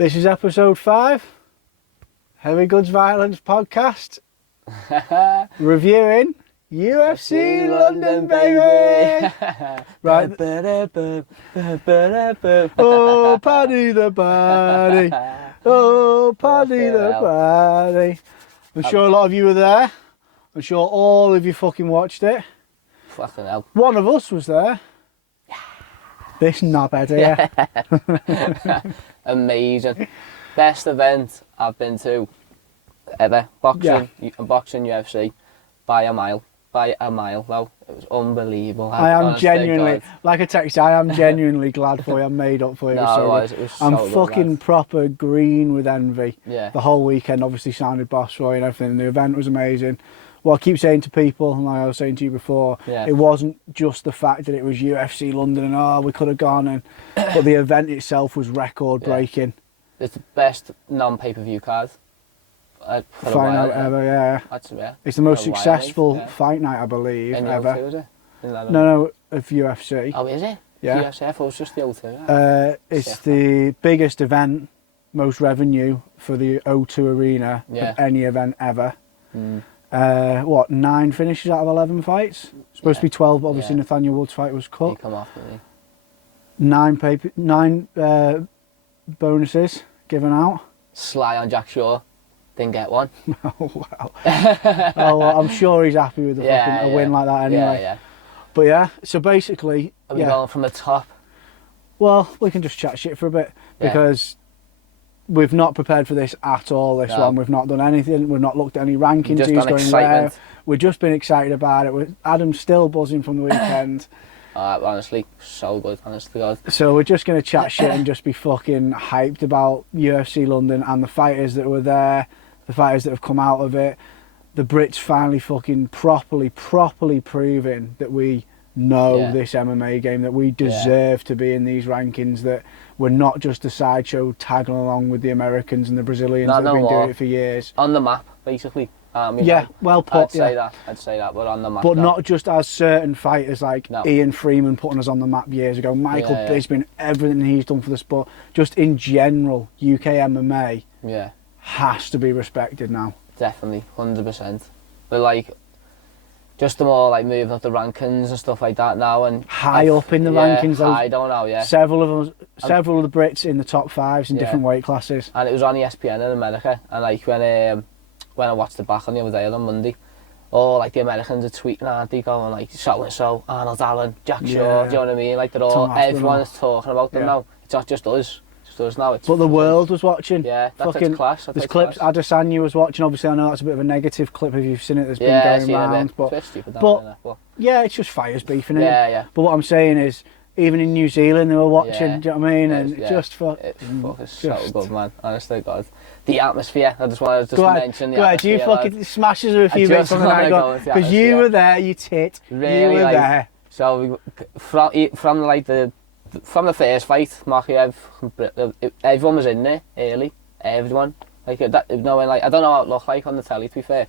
This is episode 5, Heavy Goods Violence podcast, reviewing UFC London, baby! Right. Oh, Paddy the Paddy. Oh, Paddy the Paddy. I'm sure a lot of you were there. I'm sure all of you fucking watched it. Fucking hell. One of us was there. This knobhead here. Amazing. Best event I've been to ever. Boxing, UFC, by a mile. By a mile, though. It was unbelievable. I am genuinely, like I texted, I am genuinely glad for you. I'm made up for you. No, it was so I'm good, fucking lad. proper green with envy. Yeah. The whole weekend obviously sounded boss for you and everything. The event was amazing. What I keep saying to people, and like I was saying to you before, it wasn't just the fact that it was UFC London and we could have gone, but the event itself was record breaking. Yeah. It's the best non-pay-per-view card. Fight night ever, yeah. That's it. It's the most successful fight night, I believe, ever. O2, is it? No, of UFC. Oh, is it? Yeah. UFC, I thought it was just the O2. It's the biggest event, most revenue for the O2 Arena of any event ever. 9 finishes out of 11 fights? Supposed to be 12, but obviously Nathaniel Wood's fight was cut. He come off, didn't he? 9 bonuses given out. Sly on Jack Shaw. Didn't get one. Oh, wow. Well, I'm sure he's happy with a win like that anyway. Yeah. But yeah, so basically... Are we going from the top? Well, we can just chat shit for a bit, because we've not prepared for this at all, this one. We've not done anything. We've not looked at any rankings. Just Who's done going excitement. where. We've just been excited about it. Adam's still buzzing from the weekend. Honestly, so good, honestly, God. So we're just going to chat shit and just be fucking hyped about UFC London and the fighters that were there, the fighters that have come out of it. The Brits finally fucking properly proving that we know this MMA game, that we deserve to be in these rankings, that we're not just a sideshow tagging along with the Americans and the Brazilians that have been doing it for years. On the map, basically. Well put. I'd say that, but on the map. But not just as certain fighters like Ian Freeman putting us on the map years ago, Michael Bisping, everything he's done for the sport, just in general, UK MMA has to be respected now. Definitely, 100%. But just the more moving up the rankings and stuff like that now, and high up in the rankings. I don't know. Several of the Brits in the top 5s in different weight classes. And it was on ESPN in America, and when I watched it back on the other day on Monday, the Americans are tweeting, aren't they, going so and so, Arnold Allen, Jack Shaw, do you know what I mean? They're all, everyone is talking about them now. It's not just us. Now, but the world was watching. Yeah, that's class. There's clips. Adesanya was watching. Obviously, I know that's a bit of a negative clip if you've seen it. That's been going around. But it's just fires beefing it. Yeah. But what I'm saying is, even in New Zealand, they were watching. Do you know what I mean? And it's so good, man. Honestly, God, the atmosphere. I just wanted to mention the atmosphere. You fucking smashes her a few bits on the night because you were there. You tit. Really, you were there. So from the first fight, Makhachev, everyone was in there early. Everyone, I don't know how it looked like on the telly, to be fair,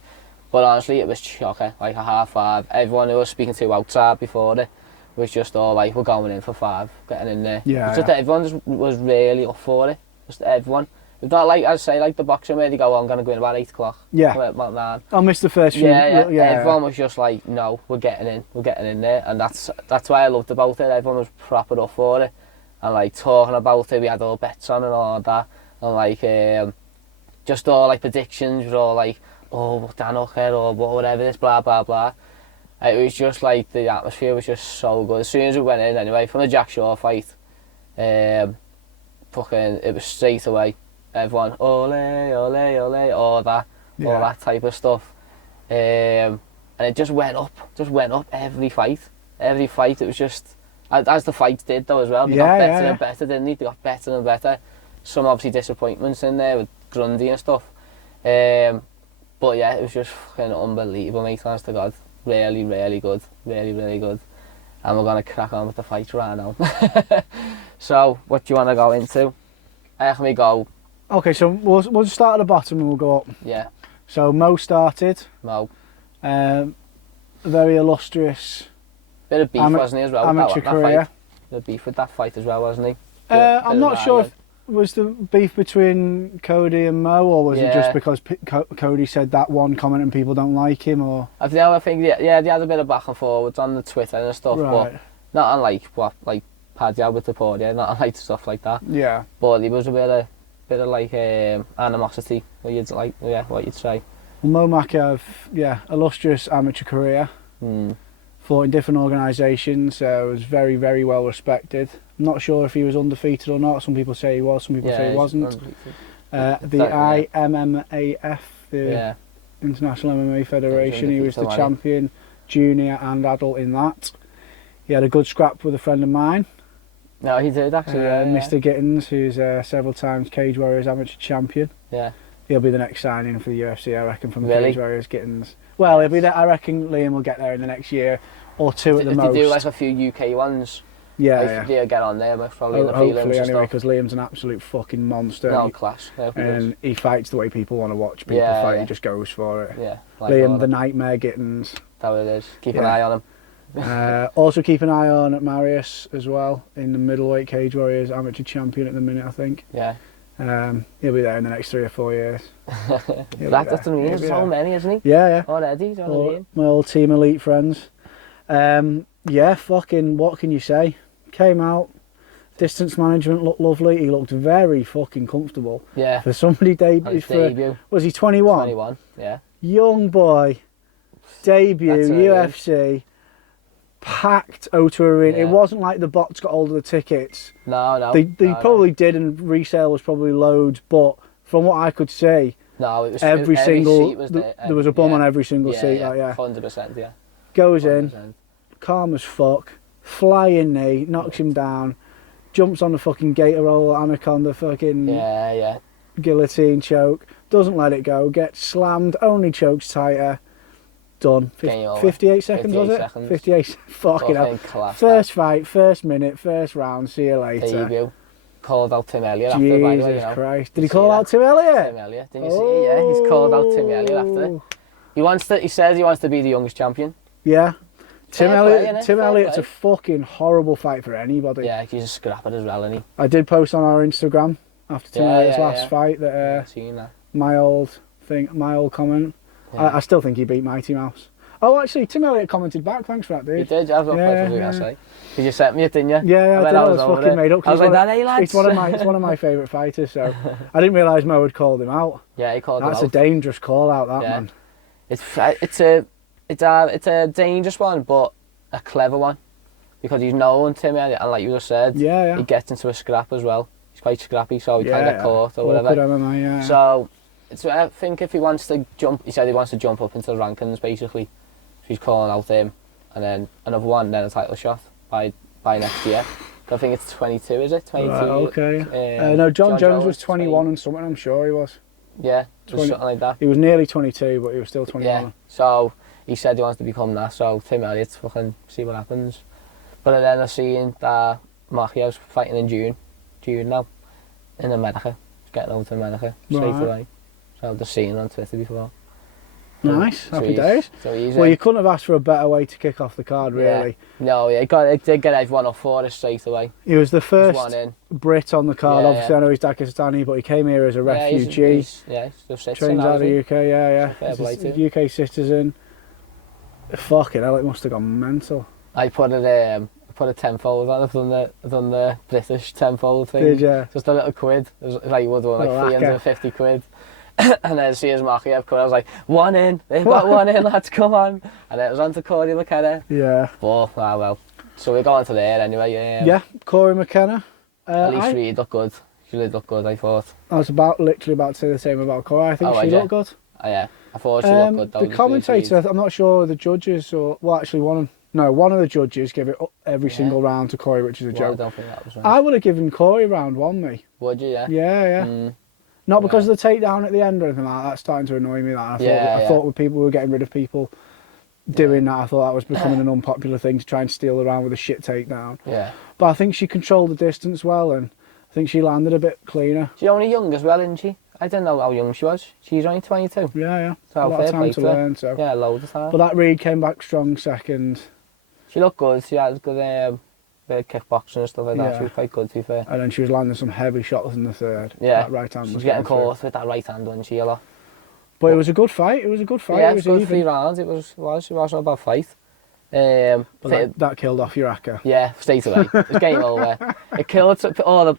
but honestly, it was chocker. A 5:30. Everyone who was speaking to outside before it was just all we're going in for 5, getting in there. Everyone just was really up for it. Just everyone. It's not the boxing where they go, I'm going to go in about 8 o'clock. About 9. I missed the first few. Everyone was just no, we're getting in there, and that's why I loved about it. Everyone was proper up for it, and talking about it. We had all bets on and all that, and just all predictions. We were all Dan Hooker or whatever this, blah blah blah. It was just the atmosphere was just so good. As soon as we went in, anyway, from the Jack Shaw fight, it was straight away. Everyone, ole, ole, ole, all that type of stuff. And it just went up every fight. It was just, as the fights did though as well, they got better and better, didn't they? They got better and better. Some obviously disappointments in there with Grundy and stuff. But yeah, it was just fucking unbelievable, mate, honest to God. Really, really good. Really, really good. And we're going to crack on with the fight right now. So, what do you want to go into? How can we go? Okay, so we'll start at the bottom and we'll go up. Yeah. So Mo started. Very illustrious. Bit of beef, wasn't he, as well? Amateur career. Bit of beef with that fight as well, wasn't he? I'm not sure if was the beef between Cody and Mo, or was it just because Cody said that one comment and people don't like him, or? I think they had a bit of back and forwards on the Twitter and stuff, Right. but not unlike what like Paddy had with the podium, not unlike stuff like that. Yeah. But there was a bit of like animosity, what you'd say. Well, Mo Machaev, illustrious amateur career. Fought in different organisations, so was very, very well respected. I'm not sure if he was undefeated or not. Some people say he was, some people say he wasn't. The IMMAF, the International MMA Federation, he was the champion, junior and adult in that. He had a good scrap with a friend of mine. No, he did actually. Mr. Gittins, who's several times Cage Warriors amateur champion. Yeah. He'll be the next signing for the UFC, I reckon, from the Really? Cage Warriors Gittins. Well, he'll be there. I reckon Liam will get there in the next year or two at the most. If they do like a few UK ones, they'll get on there, most probably in the prelims hopefully and anyway, stuff. because Liam's an absolute fucking monster. No, class. And he fights the way people want to watch people fight. He just goes for it. Yeah. Like Liam, the Nightmare Gittins. That it is. Keep an eye on him. Also keep an eye on Marius as well, in the middleweight Cage Warriors amateur champion at the minute, I think. Yeah. He'll be there in the next 3 or 4 years. That's what I mean. There's so many, isn't he? Yeah. Already, my old team elite friends. Fucking, what can you say? Came out, distance management looked lovely. He looked very fucking comfortable. Yeah. For somebody debut. Was he 21? 21, yeah. Young boy, debut, UFC, packed O2 Arena. Yeah. It wasn't like the bots got hold of the tickets. No. They probably did, and resale was probably loads, but from what I could see, no, it was every single seat was there was a bum on every single seat. 100%, yeah. Goes 100%. in, calm as fuck, flying knee, knocks him down, jumps on the fucking gator roll, anaconda, fucking guillotine choke, doesn't let it go, gets slammed, only chokes tighter. Done. 58 seconds, was it? Seconds. 58. Fucking hell. Class, first fight, first minute, first round. See you later. Debut. Called out Tim Elliott Jesus after, by the way, you know. Christ. Did he call out Tim Elliott? Tim Elliott. Didn't you see? Yeah, he's called out Tim Elliott after. He says he wants to be the youngest champion. Yeah. Tim Fair Elliott's play. a fucking horrible fight for anybody. Yeah, he's a scrapper as well, isn't he? I did post on our Instagram after Tim Elliott's last fight I've seen that. my old comment. Yeah. I still think he beat Mighty Mouse. Oh, actually, Tim Elliott commented back. Thanks for that, dude. You did? I was going to say. Because you sent me it, didn't you? Yeah, I did. I was fucking made up. I was like, that ain't lads. It's one of my favourite fighters, so I didn't realise Mo had called him out. Yeah, he called him out. That's a dangerous call out, that man. It's a dangerous one, but a clever one. Because he's known Tim Elliott, and like you just said, he gets into a scrap as well. He's quite scrappy, so he can't get caught or whatever. MMA, So, I think if he wants to jump, he said he wants to jump up into the rankings, basically. So he's calling out him, and then another one, then a title shot by next year. I think it's 22, is it? 22. Right, okay. No, John Jones was 21 and something, I'm sure he was. Yeah, something like that. He was nearly 22, but he was still 21. Yeah, so he said he wants to become that, so Tim Elliott's fucking see what happens. But then I've seen that Machiav's fighting in June now, in America. He's getting over to America straight away. So I've just seen it on Twitter before. Nice, happy days. So well, you couldn't have asked for a better way to kick off the card, really. Yeah. No, he did get everyone off for it straight away. He was the first Brit on the card. Obviously, I know he's Pakistani, but he came here as a refugee. He's just trains out of the UK, He's a UK citizen. Fucking hell, it must have gone mental. I put a tenfold on. I've done the British tenfold thing. Did you? Just a little quid. It was like you would have like 350 quid. And then see his Machiav come. I was like, one in. They've got one in, lads. Come on. And then it was on to Corey McKenna. Yeah. But well. So we're going to there anyway. Yeah, Corey McKenna. At least Reed looked good. She did look good, I thought. I was literally about to say the same about Corey. I think she looked good. Oh yeah, I thought she looked good. Though, the commentator, I'm not sure the judges or actually one of the judges gave it every single round to Corey, which is a joke. I don't think that was right. I would have given Corey round one, me. Would you? Yeah. Yeah. Not because of the takedown at the end or anything like that. That's starting to annoy me. That I thought with people were getting rid of people doing that. I thought that was becoming an unpopular thing to try and steal around with a shit takedown. Yeah. But I think she controlled the distance well, and I think she landed a bit cleaner. She's only young as well, isn't she? I didn't know how young she was. She's only 22. Yeah. So a lot of time to learn. So yeah, loads of time. But that Reed came back strong second. She looked good. She had good bit of kickboxing and stuff like that. Yeah. She was quite good, to be fair. And then she was landing some heavy shots in the third. Yeah, That right hand she was was getting going through. caught with that right hand, wasn't she, a lot? But it was a good fight. It was a good fight. Yeah, it was good even. 3 rounds. It wasn't a bad fight. But that killed off Uraka. Yeah, straight away. It was game over. It killed a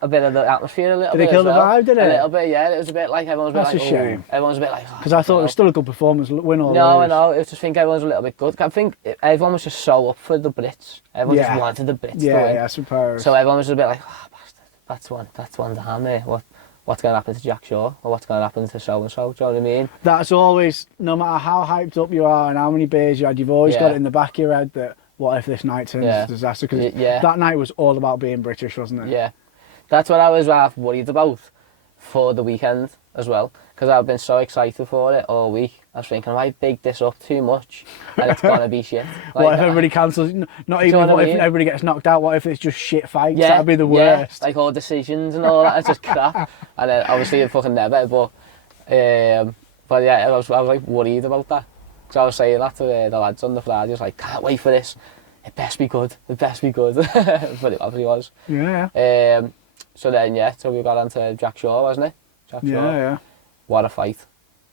bit of the atmosphere a little bit. Did it kill the well. vibe, did it? A little bit, yeah. It was a bit like everyone's a bit That's like, a shame. Everyone's a bit like, Because I thought it was still a good performance, win or No, lose. I know. I just think everyone's a little bit good. I think everyone was just so up for the Brits. Everyone just wanted the Brits to win. Yeah, I suppose. So everyone was a bit like, oh, bastard, that's one down there. What's going to happen to Jack Shaw? Or what's going to happen to so-and-so? Do you know what I mean? That's always, no matter how hyped up you are and how many beers you had, you've always got it in the back of your head that, what if this night turns into a disaster? Because that night was all about being British, wasn't it? Yeah. That's what I was worried about for the weekend as well. Because I've been so excited for it all week. I was thinking, I big this up too much and it's going to be shit. Like, what if everybody cancels? Not even what if everybody gets knocked out? What if it's just shit fights? That'd be the worst. Yeah, like all decisions and all that. It's just crap. And then obviously it fucking never. But yeah, I was like worried about that. Because I was saying that to the lads on the Friday. I was like, can't wait for this. It best be good. It best be good. But it obviously was. Yeah. So then, so we got on to Jack Shaw, wasn't it? Jack Shaw. Yeah. What a fight,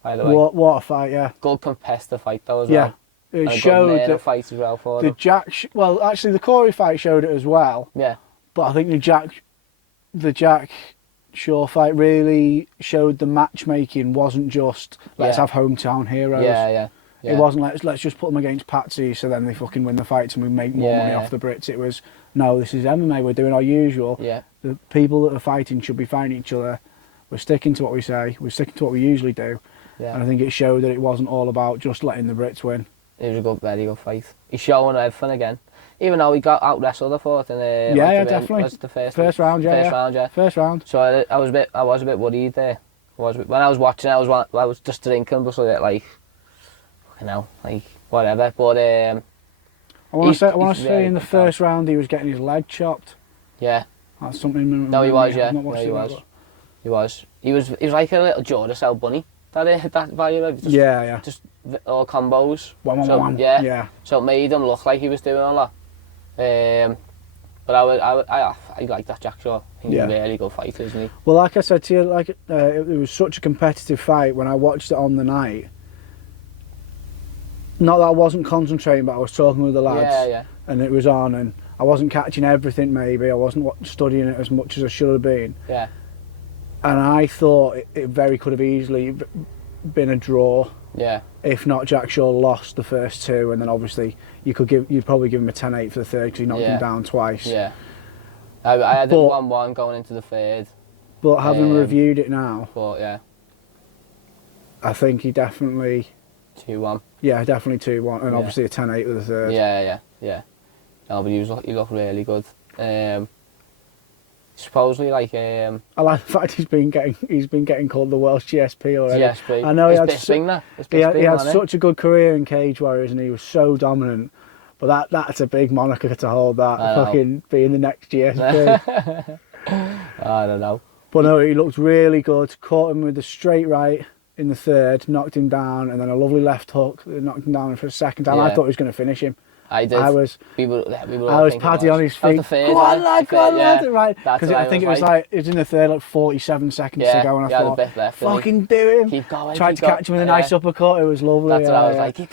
by the way. What a fight, yeah. Good competitive fight, though, as well. It and showed a good that fight as well for the them. well, actually, the Corey fight showed it as well. Yeah. But I think the Jack Shaw fight really showed the matchmaking wasn't just let's have hometown heroes. Yeah. It wasn't let's just put them against Patsy so then they fucking win the fights and we make more money off the Brits. It was, no, this is MMA, we're doing our usual. Yeah. The people that are fighting should be fighting each other. We're sticking to what we say. We're sticking to what we usually do. Yeah. And I think it showed that it wasn't all about just letting the Brits win. It was a very good fight. He's showing everything again. Even though he got out wrestled, I thought. In definitely. Was the first round, yeah. First round. So I was a bit worried there. When I was watching, I was just drinking, but so like, fucking hell, like whatever. But I want to say in the first round he was getting his leg chopped. Yeah. That's something. No, he was. Yeah. No, he was. He was like a little Duracell bunny. That value. Just all combos. Yeah. So it made him look like he was doing a lot. But I like that Jack Shaw. He's a really good fighter, isn't he? Well, like I said to you, it was such a competitive fight when I watched it on the night. Not that I wasn't concentrating, but I was talking with the lads, and it was on, and I wasn't catching everything. Maybe I wasn't studying it as much as I should have been. Yeah. And I thought it very could have easily been a draw. Yeah. If not, Jack Shaw lost the first two, and then obviously you'd probably give him a 10-8 for the third because he knocked him down twice. Yeah. I had it 1-1 going into the third. But having reviewed it now, I think he definitely 2-1. Yeah, definitely 2-1, and obviously a 10-8 with the third. Yeah. No, but he looked really good. Supposedly, like I like the fact he's been getting called the Welsh GSP already. GSP. I know he had such such a good career in Cage Warriors, and he was so dominant. But that's a big moniker to hold. That fucking being the next GSP. I don't know. But no, he looked really good. Caught him with a straight right in the third, knocked him down, and then a lovely left hook that knocked him down for the second time. I thought he was going to finish him. I did. I was Paddy on his feet. Go on, lad, right? Because I think it was in the third, like 47 seconds to go, and I thought, a bit left, fucking do him. Keep going. Tried to catch him with a nice uppercut. It was lovely. That's what I was like. Keep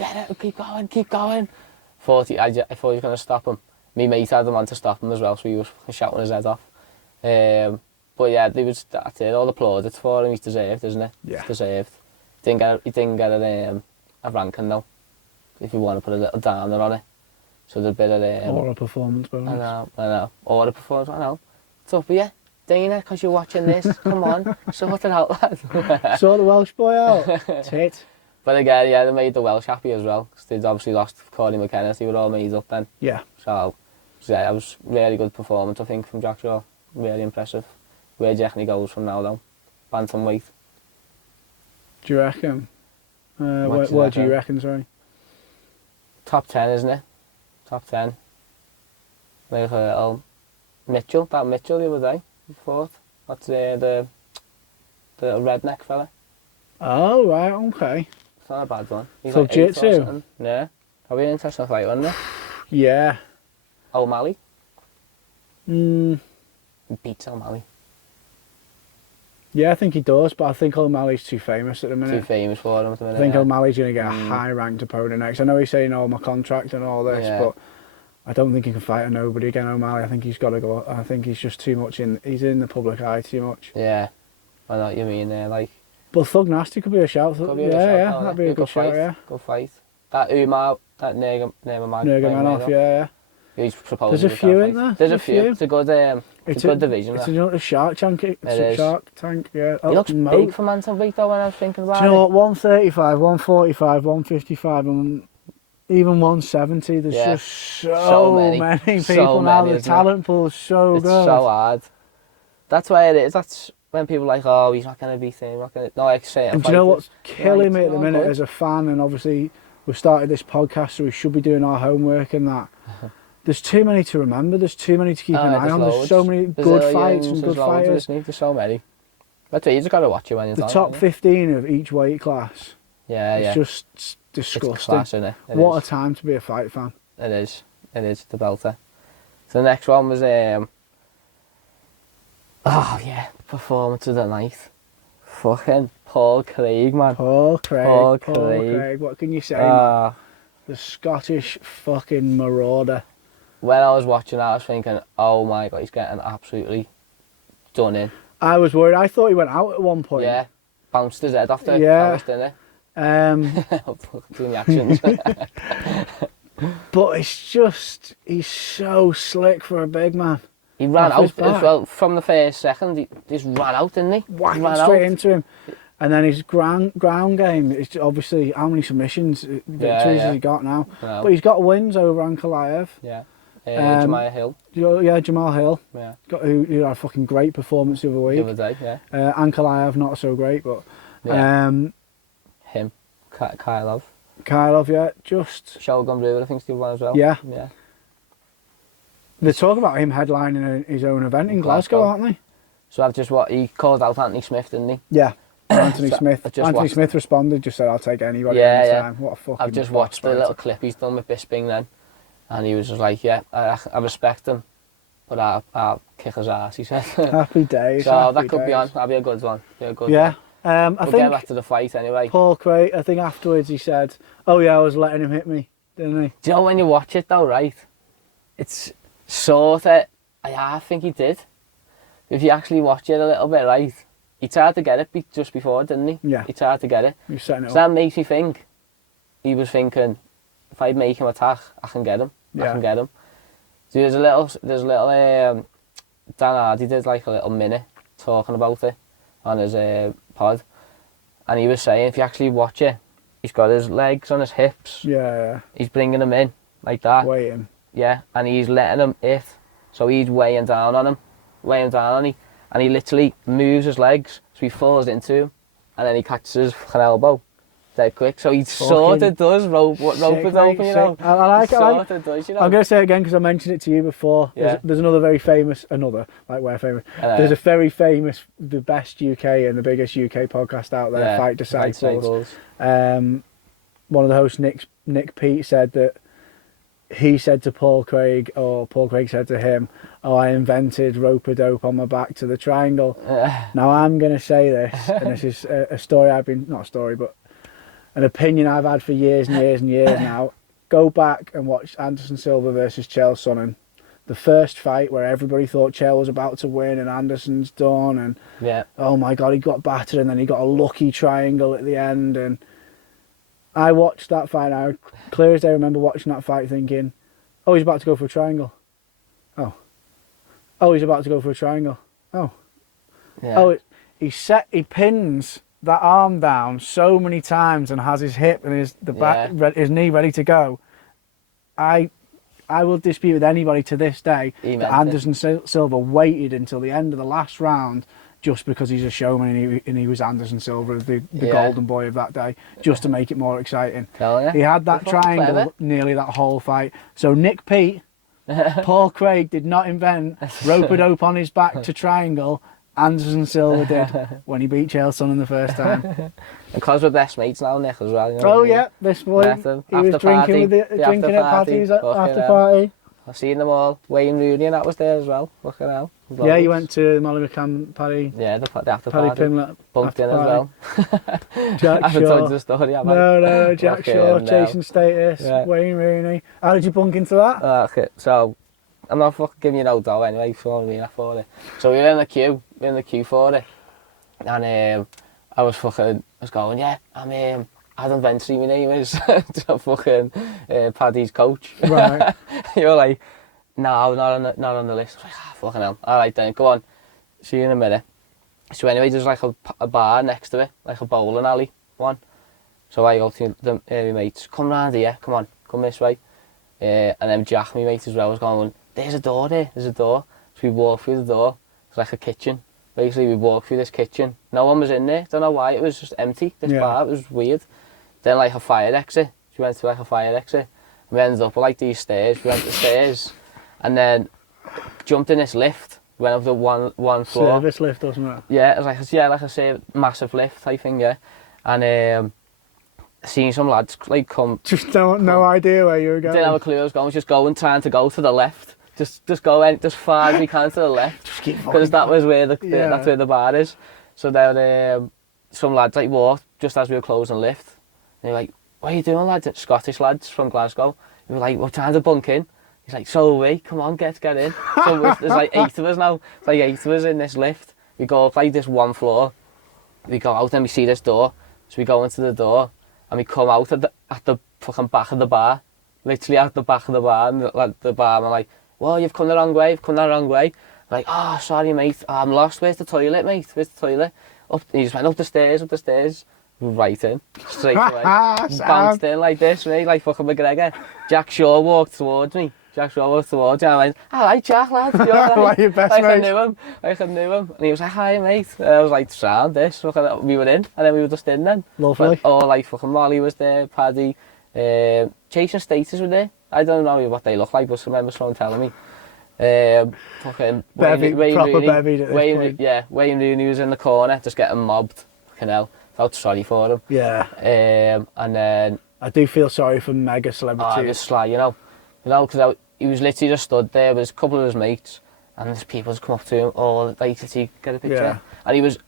going. I thought he was going to stop him. Me mate had him on to stop him as well, so he was shouting his head off. But yeah, that's it. All the plaudits for him. He's deserved, isn't it? Yeah. He's deserved. He didn't get a ranking though. If you want to put a little downer on it. So there's a bit of or a performance bonus. I know. Or a performance, I know. It's up here, Dana, because you're watching this. Come on, sort it out, lad. Sort the Welsh boy out. Tit. But again, they made the Welsh happy as well. Because they'd obviously lost Corey McKenna. They were all made up then. Yeah. So that was really good performance, I think, from Jack Shaw. Really impressive. Where do you reckon he goes from now, though? Bantamweight. Do you reckon? Where do you reckon, sorry? Top 10, isn't it? Top 10. Like a little Mitchell the other day, I thought. That's the redneck fella. Oh, right, okay. It's not a bad one. He's so like Mm, He beats O'Malley. yeah, I think he does, but I think O'Malley's too famous at the Too minute. famous for him at the minute. I think yeah. O'Malley's going to get a high-ranked opponent next. I know he's saying, "Oh, my contract and all this," Yeah. but I don't think he can fight a nobody again, O'Malley. I think he's got to go. I think he's just too much in. He's in the public eye too much. Yeah, I know what you mean there. Like, But Thug Nasty could be a shout. could be a Yeah, good shout, yeah, can't that'd it? be a good shout. fight. Yeah, Good fight. That Umar, that Nurmagomedov. Yeah. He's proposing. There's a with few that in fight. there. There's a few. It's a good. It's a good division. It's that. another Shark Tank. It's a is. Shark Tank. Yeah. He looks big for bantamweight though. When I was thinking about Do you know what? 135, 145, 155, and even 170. There's Yeah. just so many people So now. many, The isn't it? talent pool is so It's good. so hard. That's why it is. That's when people are like, oh, he's not going to beat him. Not gonna... No, like say. And do you know what's Right, killing me at the oh, minute good. as a fan? And obviously we've started this podcast, so we should be doing our homework and that. There's too many to remember. There's too many to keep an eye on. There's so many good fights and good fighters. There's so many. That's why you just got to watch it when you're The done, top haven't 15 of each weight class. you? Yeah, yeah. It's just It's disgusting. class, isn't it? What a time to be a fight fan. It is. It is the belter. So the next one was oh yeah, performance of the night. Fucking Paul Craig, man. Paul Craig. Paul Craig. What can you say, man? The Scottish fucking marauder. When I was watching that, I was thinking, oh my god, he's getting absolutely done in. I was worried. I thought he went out at one point. Yeah, bounced his head off the Yeah. couch, didn't Um, Doing the actions. but it's just, he's so slick for a big man. He ran Off his out as back. well from the first second. He just ran out, didn't he? Whacked Ran straight out. into him. And then his ground game, it's obviously how many submissions, victories has he got now? No. But he's got wins over Ankalaev. Yeah. Um, Jemiah Hill. Yeah, Jamal Hill. Yeah. Who had a fucking great performance the other The week. other day, yeah. Ankalaev, not so great, but Yeah. Him. Kylov. Kylov, yeah, just... Shogun Brewer, I think, is the other one as well. Yeah. Yeah. They're talking about him headlining his own event in Glasgow, aren't they? So I've just he called out Anthony Smith, didn't he? Yeah. Anthony So Smith. I just Anthony watched- Smith responded, just said, "I'll take anybody Yeah, any yeah. time." What a fucking. I've just boss watched the fighter. little clip he's done with Bisping then, and he was just like, "Yeah, I respect him, but I'll kick his ass," he said. Happy days. So happy that could be days. on. That'll be a good one. Be a good Yeah. one. I We'll get think back to the fight anyway. Paul Craig. I think afterwards he said, "Oh yeah, I was letting him hit me, didn't he?" Do you know when you watch it though, right? It's sort of. I think he did. If you actually watch it a little bit, right? He tried to get it just before, didn't he? Yeah. He tried to get it. He was setting it So up. that makes me think he was thinking, if I make him attack, I can get him. I Yeah. can get him. So there's a little Dan Hardy did like a little minute talking about it on his pod, and he was saying if you actually watch it, he's got his legs on his hips. Yeah, He's bringing him in like that. waiting. Yeah, and he's letting him hit. So he's weighing down on him, and he literally moves his legs, so he falls into him, and then he catches his fucking elbow dead quick. So he sort of does rope is open, you know. I like it. Sort of does, you know. I'm going to say it again because I mentioned it to you before. Yeah. There's another very famous, like we're famous. There's a very famous, the best UK and the biggest UK podcast out there, Yeah, Fight Fight Disciples. Disciples. One of the hosts, Nick Pete, said that he said to Paul Craig, or Paul Craig said to him, "Oh, I invented rope-a-dope on my back to the triangle." Now I'm going to say this, and this is a story not a story, but an opinion I've had for years and years and years now. Go back and watch Anderson Silva versus Chael Sonnen. The first fight where everybody thought Chael was about to win and Anderson's done, and Yeah. oh my God, he got battered, and then he got a lucky triangle at the end. And I watched that fight. I clear as day remember watching that fight, thinking, "Oh, he's about to go for a triangle. Oh, he's about to go for a triangle. Oh, Yeah. oh." He pins that arm down so many times and has his hip and his knee ready to go. I will dispute with anybody to this day He that meant Anderson Silva waited until the end of the last round just because he's a showman and he was Anderson Silva, the Yeah. golden boy of that day, just to make it more exciting. Hell yeah. He had that Good one, triangle clever. nearly that whole fight. So Nick Pete, Paul Craig did not invent rope-a-dope on his back to triangle. Anderson Silva did when he beat Chael Sonnen the first time. Because we're best mates now, Nick, as well. You know Oh what I mean? yeah, this boy, Met him. he was After drinking party. with the The drinking after at party. parties Fucking after hell. party. I've seen them all. Wayne Rooney and that was there as well. Fucking hell. Yeah, you went to Molly McCann, Paddy. Yeah, the after Paddy party. Pimlet. Bumped in as well. Jack I haven't Shaw. told you the story, have I? No, Jack Okay, Shaw, no. Jason Status, Yeah. Wayne Rooney. How did you bunk into that? Okay, so I'm not fucking giving you no dough anyway, so I mean for it. So we were in the queue for it. And I was going, yeah, I'm Adam Ventry, my name is. So fucking Paddy's coach. Right. You're like, no, not on the list. I was like, fucking hell. All right then, go on. See you in a minute. So anyway, there's like a bar next to it, like a bowling alley one. So I go to the my mates, come round here, come this way. And then Jack, my mate as well, was going, there's a door there, there's a door. So we walked through the door. It's like a kitchen. Basically, we walked through this kitchen. No one was in there. Don't know why. It was just empty, this bar. It was weird. Then like a fire exit. We went to like a fire exit. We ended up with like these stairs. We went to the stairs and then jumped in this lift. Went up the one floor. Service lift or something? Yeah, it was like a massive lift type thing, yeah. And seen some lads like come. Just no idea where you were going. Didn't have a clue where I was going. Just trying to go to the left. Just go as far as we can to the left. Just keep Because that was where Yeah. that's where the bar is. So then some lads like walked just as we were closing the lift. And they were like, what are you doing, lads? Scottish lads from Glasgow. We were like, we're trying to bunk in. He's like, so are we, come on, get in. So there's like 8 of us now. It's like 8 of us in this lift. We go up like this one floor. We go out and we see this door. So we go into the door and we come out at the fucking back of the bar. Literally at the back of the bar. And the barman like, well, you've come the wrong way, I'm like, oh, sorry, mate, I'm lost. Where's the toilet, mate? Where's the toilet? He just went up the stairs. Right in, straight away. Bounced in like this, mate, like fucking McGregor. Jack Shaw walked towards me. And I went, all right, Jack, lad. You're all right. Like your best like mate. I knew him. And he was like, hi, mate. And I was like, sound this. We were in, and then we were just in then. Lovely. Like fucking Molly was there, Paddy. Jason Status were there. I don't know what they look like, but I remember someone telling me. Fucking Proper bevied at this point. Yeah, Wayne Rooney was in the corner, just getting mobbed. Fucking hell. Felt sorry for him. Yeah. And then I do feel sorry for mega I celebrities. was like, because he was literally just stood there with a couple of his mates, and there's people just come up to him, like, did he get a picture? Yeah. And he was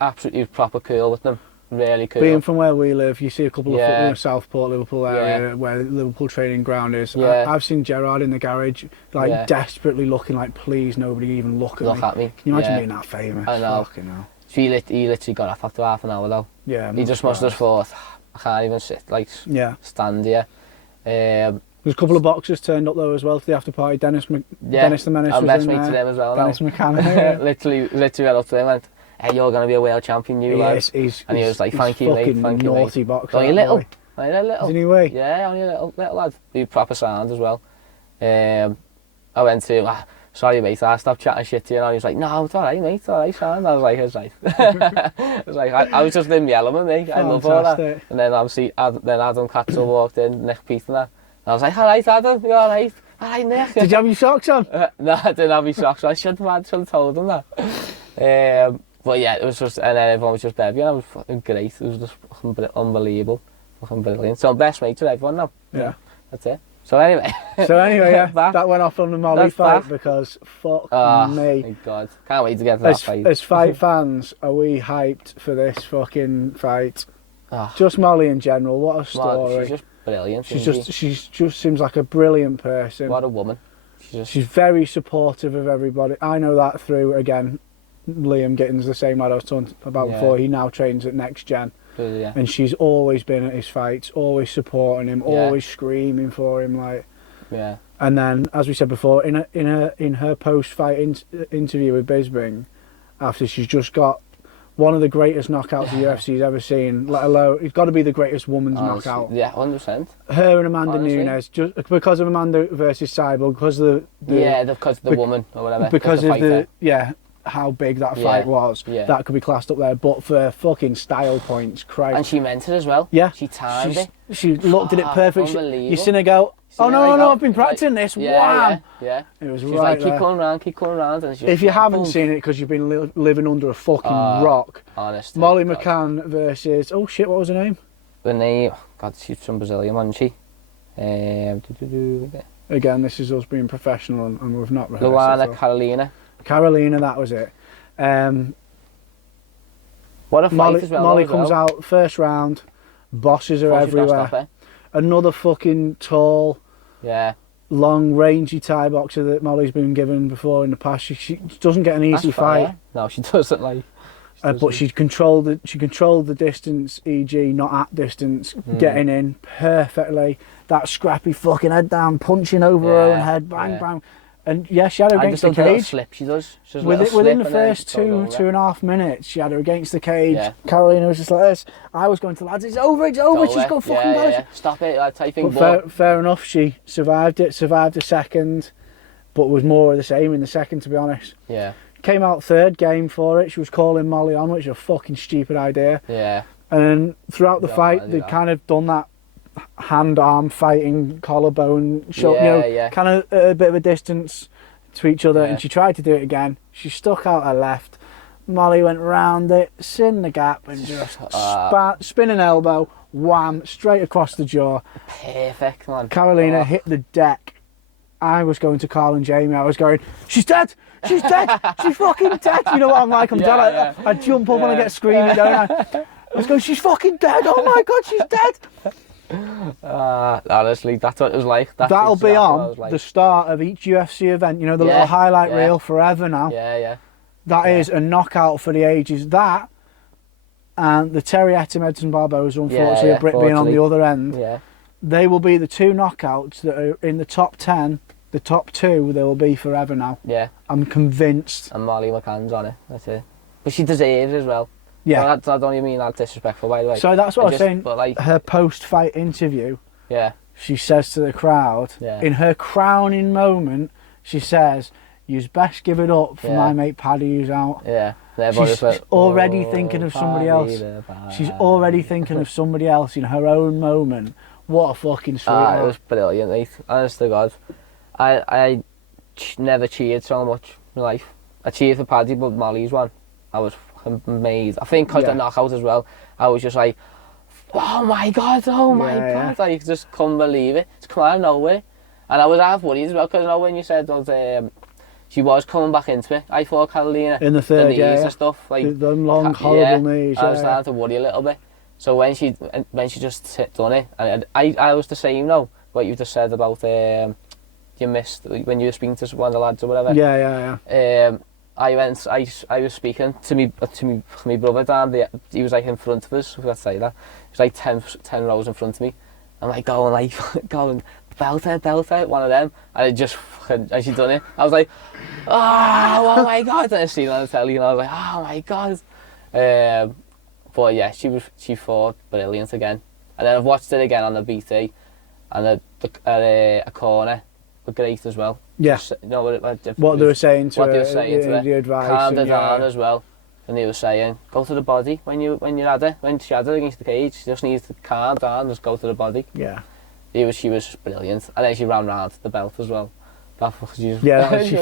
proper cool with them, really cool. Being from where we live, you see a couple of Yeah. football in Southport, Liverpool area, where the Liverpool training ground is. Yeah. I've seen Gerrard in the garage, like Yeah. desperately looking like, please, nobody even look at me. Can you imagine being that famous? I know. Fucking hell. So he literally got off after half an hour though. Yeah. He just must have thought, I can't even stand here. There's a couple of boxers turned up though as well to the after party. Dennis the Menace I'm was best in mate to there. them as well. Dennis now. McCann. literally went up to him and went, hey, you're going to be a world champion, you lad. And he was like, thank you, mate, thank you, mate. naughty boxer. Only little. Only a little. Isn't he way? Yeah, only a little lad. He proper sound as well. I went to him, sorry mate, I stopped chatting shit to you, and he was like, no, it's alright mate, it's alright, sound. I was like, it's right. I was just in the element, mate. I love all that. And then obviously, Adam Catzel walked in, Nick Peter and that. And I was like, alright Adam, you alright? Alright Nick. Did you have your socks on? No, I didn't have my socks on. I should have told him that. But yeah, it was just, and then everyone was just bevy, and it was fucking great. It was just fucking unbelievable. Fucking brilliant. So I'm best mates with everyone now. Yeah. That's it. So anyway, yeah, that went off on the Molly That's fight back. because fuck me. My God, can't wait to get to that fight. As fight fans, are we hyped for this fucking fight? Oh, Just Molly in general, what a story. she's just brilliant. She just seems like a brilliant person. What a woman. She's very supportive of everybody. I know that through, again, Liam Gittins, the same lad I was talking about before. He now trains at Next Gen. Yeah. And she's always been at his fights, always supporting him, always screaming for him, like. Yeah. And then, as we said before, in her post-fight interview with Bisping, after she's just got one of the greatest knockouts the UFC's ever seen, let alone it's got to be the greatest woman's knockout. Yeah, 100%. Her and Amanda Nunes, just because of Amanda versus Cyborg, because of the woman or whatever. because of how big that fight was, that could be classed up there. But for fucking style points, Christ. And she meant it as well. Yeah. She timed it. She looked at it perfect. Unbelievable. You seen her go, no, I've been practicing this. Wham! Yeah. It was She's right like, there. keep going round. And If you haven't seen it because you've been living under a fucking rock, honestly, Molly McCann versus, oh shit, what was her name? God, she's from Brazilian, wasn't she? Again, this is us being professional and we've not rehearsed it. Luana, Carolina. Carolina, that was it. What a fight as well. Molly comes out first round, bosses her everywhere. Stop, Another fucking tall, long, rangy Thai boxer that Molly's been given before in the past. She doesn't get an easy fight. No, she doesn't. But she controlled the distance, e.g. not at distance, getting in perfectly. That scrappy fucking head down, punching over her own head, bang, bang. And she had her against the cage. Slip, she does. Within the first 2.5 minutes, she had her against the cage. Yeah. Carolina was just like this. I was going to, lads, it's over. She's got fucking got it. Stop it, that type thing. Fair enough, she survived a second, but was more of the same in the second, to be honest. Yeah. Came out third game for it. She was calling Molly on, which is a fucking stupid idea. Yeah. And throughout the fight, they'd kind of done that hand-arm fighting, collarbone, kind of at a bit of a distance to each other, and she tried to do it again. She stuck out her left. Molly went round it, sin the gap, and just spinning elbow, wham, straight across the jaw. Perfect, man. Carolina hit the deck. I was going to Carl and Jamie. I was going, she's dead! She's dead! She's fucking dead! You know what I'm like? I'm dead. I jump up and I get screaming, don't I? I was going, she's fucking dead! Oh my God, she's dead! Honestly, that's what it was like. That'll be on the start of each UFC event. You know, the little highlight reel forever now. That is a knockout for the ages. That and the Terry Edson Barboza, unfortunately, a Brit being on the other end. They will be the two knockouts that are in the top 10. The top two, they will be forever now. Yeah. I'm convinced. And Molly McCann's on it. That's it. But she deserves it as well. Yeah. Well, I don't even mean that disrespectful, by the way. So that's what I was saying. But like, her post-fight interview, she says to the crowd, in her crowning moment, she says, "You'd best give it up for my mate Paddy who's out." Yeah. She's already thinking of somebody else. She's already thinking of somebody else in her own moment. What a fucking sweetheart. It was brilliant, mate. Honest to God. I never cheered so much in life. I cheered for Paddy, but Molly's one, I was amazed. I think because the knockout as well, I was just like, oh my God, God. I just couldn't believe it. It's come out of nowhere. And I was half worried as well, because when you said that she was coming back into it, I thought Carolina, in the third, the knees and stuff, like the long, horrible knees. I was starting to worry a little bit. So when she just done it, and I was the same though, what you just said about you missed when you were speaking to one of the lads or whatever. I was speaking to me brother down there. He was like in front of us, if I say that. He was like 10 rows in front of me. I'm like going belt it, one of them. And she done it. I was like, oh my God. And I seen it on the telly and I was like, oh my God. But yeah, she fought brilliant again. And then I've watched it again on the BT, and a corner were great as well. Yeah. Just, you know, what they were saying to her, the advice, calmed her down as well. And they were saying, go to the body when she had it against the cage. She just needs to calm down, just go to the body. Yeah. She was brilliant, and then she ran round the belt as well. She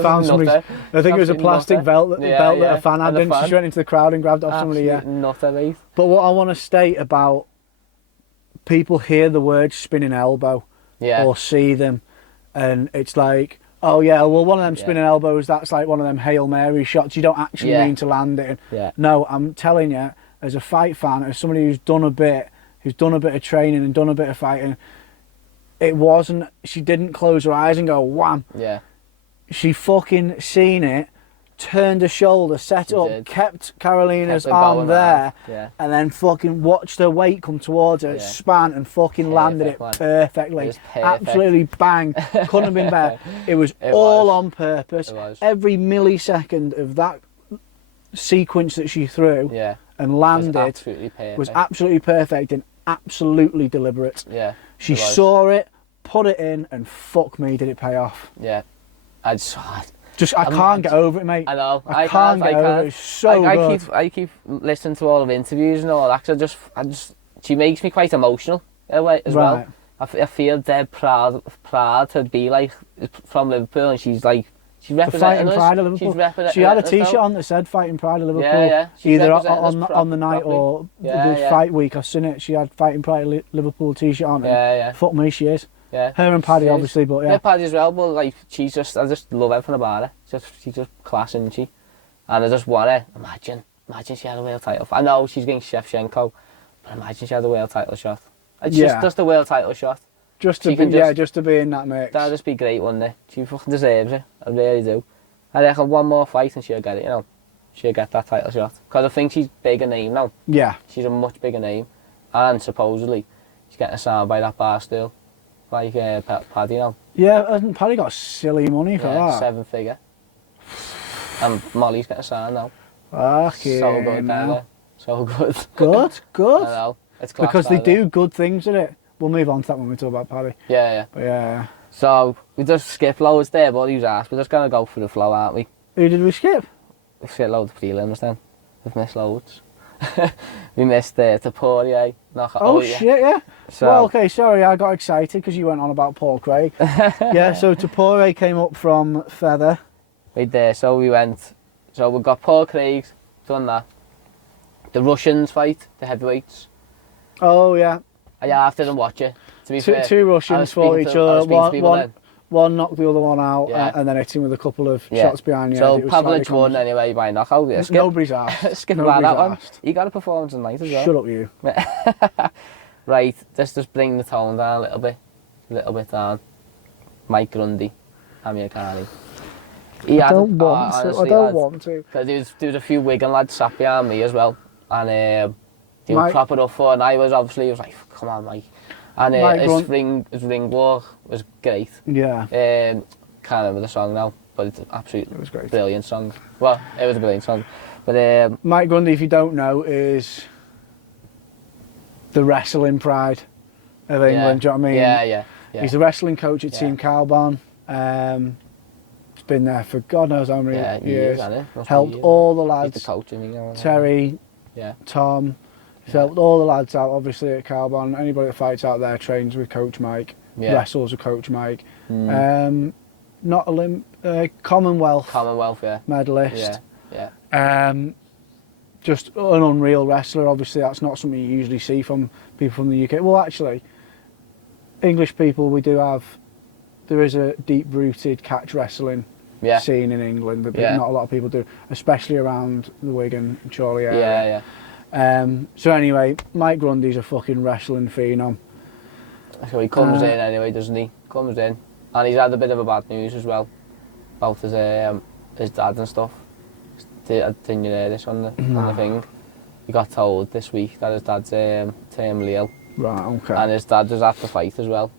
found somebody. I think it was a plastic belt that a fan had, and she went into the crowd and grabbed it off somebody. Yeah, nutter, mate. But what I want to state about people hear the word spinning elbow, or see them, and it's like, oh yeah, well one of them spinning elbows, that's like one of them Hail Mary shots. You don't actually mean to land it. No, I'm telling you, as a fight fan, as somebody who's done a bit of training and done a bit of fighting. It wasn't, she didn't close her eyes and go wham. Yeah. She fucking seen it, turned her shoulder, set up, kept Carolina's arm there, and then fucking watched her weight come towards her, span and fucking landed it perfectly. It Absolutely bang. Couldn't have been better. It was all on purpose. Every millisecond of that sequence that she threw and landed was absolutely perfect and absolutely deliberate. Yeah. She saw it, put it in, and fuck me, did it pay off. Yeah. I can't get over it, mate. I know. I can't get over it. It's so good. I keep listening to all of the interviews and all that, cause she makes me quite emotional in a way as well. I feel dead proud to be like from Liverpool, and she's like, she's representing Fighting Pride of Liverpool. She had a t-shirt on that said Fighting Pride of Liverpool. Yeah. Either on the night or the fight week. I've seen it. She had Fighting Pride of Liverpool t-shirt on. Yeah. Fuck me, she is. Yeah. Her and Paddy, She is. obviously, but Yeah, yeah. Paddy as well, but like, I just love everything about her. She's just class, isn't she? And I just want to imagine she had a world title. I know she's getting Shevchenko, but imagine she had a world title shot. It's just a world title shot. Just to be in that mix. That'd just be great, wouldn't it? She fucking deserves it. I really do. I reckon one more fight and she'll get it, you know. She'll get that title shot. Because I think she's bigger name now. Yeah. She's a much bigger name. And supposedly, she's getting signed by that bar still. Like Paddy now. Yeah, and Paddy got silly money for that. 7 figure. And Molly's getting signed now. Okay. So good, now. So good. Good. I know. It's class, because they do good things with it. We'll move on to that when we talk about Paddy. Yeah. But yeah. So, we just skip loads there, but who's asked? We're just going to go for the flow, aren't we? Who did we skip? We skipped loads of prelims then. We've missed loads. We missed Poirier. Shit, yeah. So, well, okay, sorry, I got excited because you went on about Paul Craig. Yeah, so Poirier came up from feather. We did, so we got Paul Craig, done that. The Russians fight, the heavyweights. Oh, yeah. I didn't watch it, to be fair. Two Russians fought each other. One knocked the other one out and then hit him with a couple of shots behind the head. So Pavlich won anyway by knockout. Yeah, nobody's asked. Skip about that one. He got a performance tonight as well. Shut up, you. Right, let's just bring the tone down a little bit down. Mike Grundy, Amir Khani. I don't want to. Because there was a few Wigan lads sat behind me as well. And they were propping up for, and I was like, come on, Mike. And his ring walk was great. Yeah. Can't remember the song now, but it's absolutely brilliant song. Well, it was a brilliant song. But Mike Grundy, if you don't know, is the wrestling pride of England. Do you know what I mean? Yeah. He's the wrestling coach at Team Calban. He's been there for God knows how many years. Helped all the lads. He's the coach, I think. Terry, Tom. He's helped all the lads out, obviously, at Calban. Anybody that fights out there trains with Coach Mike, wrestles with Coach Mike. Not Commonwealth medalist. Just an unreal wrestler. Obviously, that's not something you usually see from people from the UK. Well, actually, English people, there is a deep-rooted catch wrestling scene in England that not a lot of people do, especially around the Wigan and Chorley area. So anyway, Mike Grundy's a fucking wrestling phenom. So he comes in anyway, doesn't he? Comes in, and he's had a bit of a bad news as well about his dad and stuff. Didn't you hear this on the thing? He got told this week that his dad's terminally ill. Right, okay. And his dad was at the fight as well.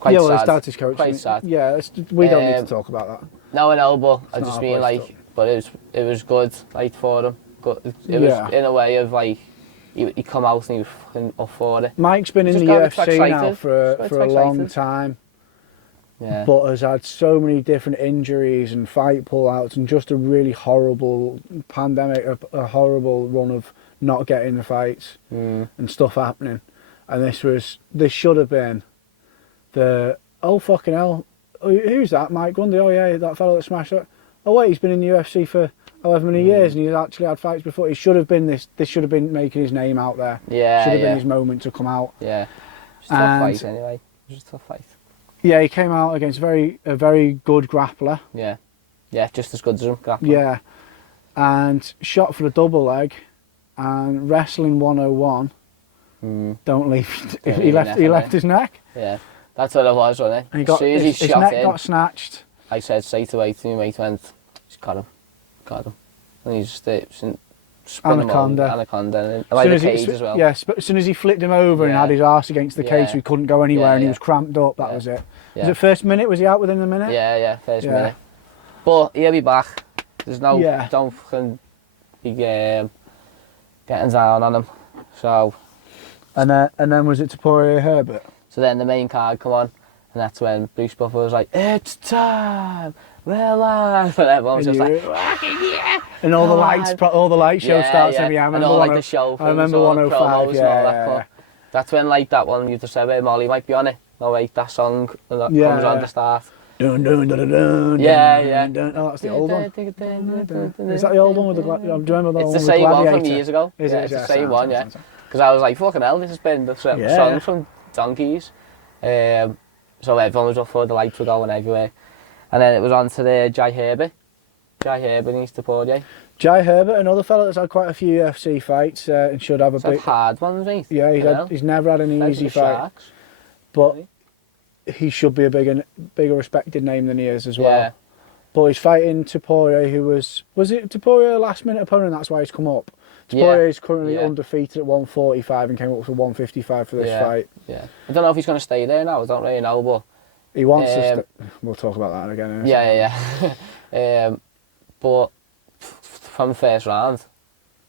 Quite sad. His dad's his coach. Quite sad. Yeah, we don't need to talk about that. No, I know, but I just mean like, but it was good, like, for him. It was in a way of like, he come out and he was fucking up for it. Mike's been in the UFC now for a long time. Yeah. But has had so many different injuries and fight pullouts and just a really horrible pandemic, a horrible run of not getting the fights and stuff happening. And this should have been fucking hell, who's that? Mike Grundy? Oh yeah, that fellow that smashed it. Oh wait, he's been in the UFC for however many years and he's actually had fights before. He should have been this should have been making his name out there. Yeah, should have been his moment to come out. Yeah. It's a tough fight anyway. It was a tough fight. Yeah, he came out against a very good grappler. Yeah. Yeah, just as good as him, grappler. Yeah. And shot for the double leg and wrestling 101. Don't leave. He left his neck. Yeah. That's what it was, wasn't it? And as soon as his neck got snatched. I said straight away to my mate, he's got him. And he's just Anaconda. And like the cage as well. Yes, but as soon as he flipped him over and had his arse against the cage, so he couldn't go anywhere and he was cramped up, that was it. Was it first minute? Was he out within the minute? Yeah, first minute. But he'll be back. There's no, don't fucking be getting down on him. So. And then was it to Poirier Herbert? So then the main card come on, and that's when Bruce Buffer was like, "It's time, we're live," and everyone was just like, "Yeah!" And all the light show starts every hour. And all like the show. I remember 105. Yeah. That's when like that one you just said, "Hey, Molly might be on it." No wait, that song and that comes on to start. Dun, dun, dun, dun, dun, yeah. Oh, that's the old one. Is that the old one with the? Do you remember that one? It's the same one from years ago. Is it? It's the same one, yeah. Because I was like, fucking hell, this has been the songs from Donkeys. So everyone was up for the lights were going everywhere. And then it was on to the Jai Herbert. Jai Herbert needs to Poirier. Jai Herbert, another fella that's had quite a few UFC fights and should have a It's had big... hard ones, mate. Yeah, he's never had an easy fight. Sharks. But he should be a bigger respected name than he is as well. Yeah. But he's fighting Topuria, who was it Topuria a last minute opponent? That's why he's come up. Topuria is currently undefeated at 145 and came up to 155 for this fight. Yeah. I don't know if he's going to stay there now. I don't really know, but he wants to. We'll talk about that again. Yeah. But from the first round,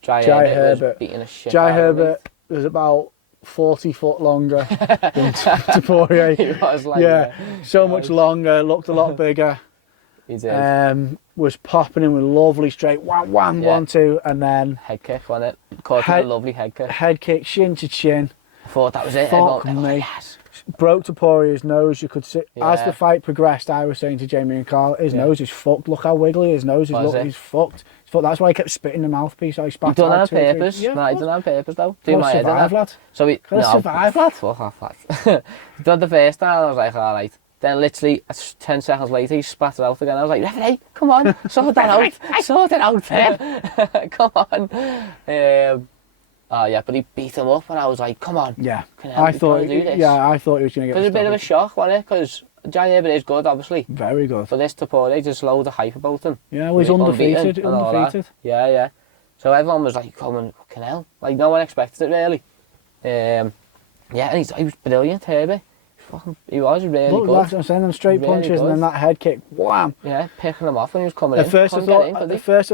Jai Herbert was beating a shit Jai out of him. Herbert was about 40 foot longer than Topuria. He was like so much longer, looked a lot bigger. He did. Was popping in with lovely straight wham, 1-2, and then head kick on it. Caught a lovely head kick. Head kick, shin to chin. I thought that was it. Fuck me. Yes. Broke Topuria's nose. You could see as Yeah. the fight progressed. I was saying to Jamie and Carl, his nose is fucked. Look how wiggly his nose is. He's fucked. That's why he kept spitting the mouthpiece. He spat. He done it on 2 or 3. purpose. Yeah, No, he done it on purpose though. Do my head survive, lad. So he survive, lad. Fuck off, lad. He done the first time. I was like, all right. Then literally 10 seconds later, he spat it out again. I was like, referee, come on, sort that out, sort it out, man. Come on. But he beat him up, and I was like, come on. Yeah, I thought he was going to get. It was a bit of a shock, wasn't it? Because Jai Herbert is good, obviously. Very good. For this Topuria, just loads of hype about him. Yeah, well, he's undefeated. Yeah. So everyone was like, coming, fucking hell. Like, no one expected it, really. And he was brilliant, Herbert. He was really good. Look, I'm saying them straight punches and then that head kick, wham! Yeah, picking him off when he was coming At in. first I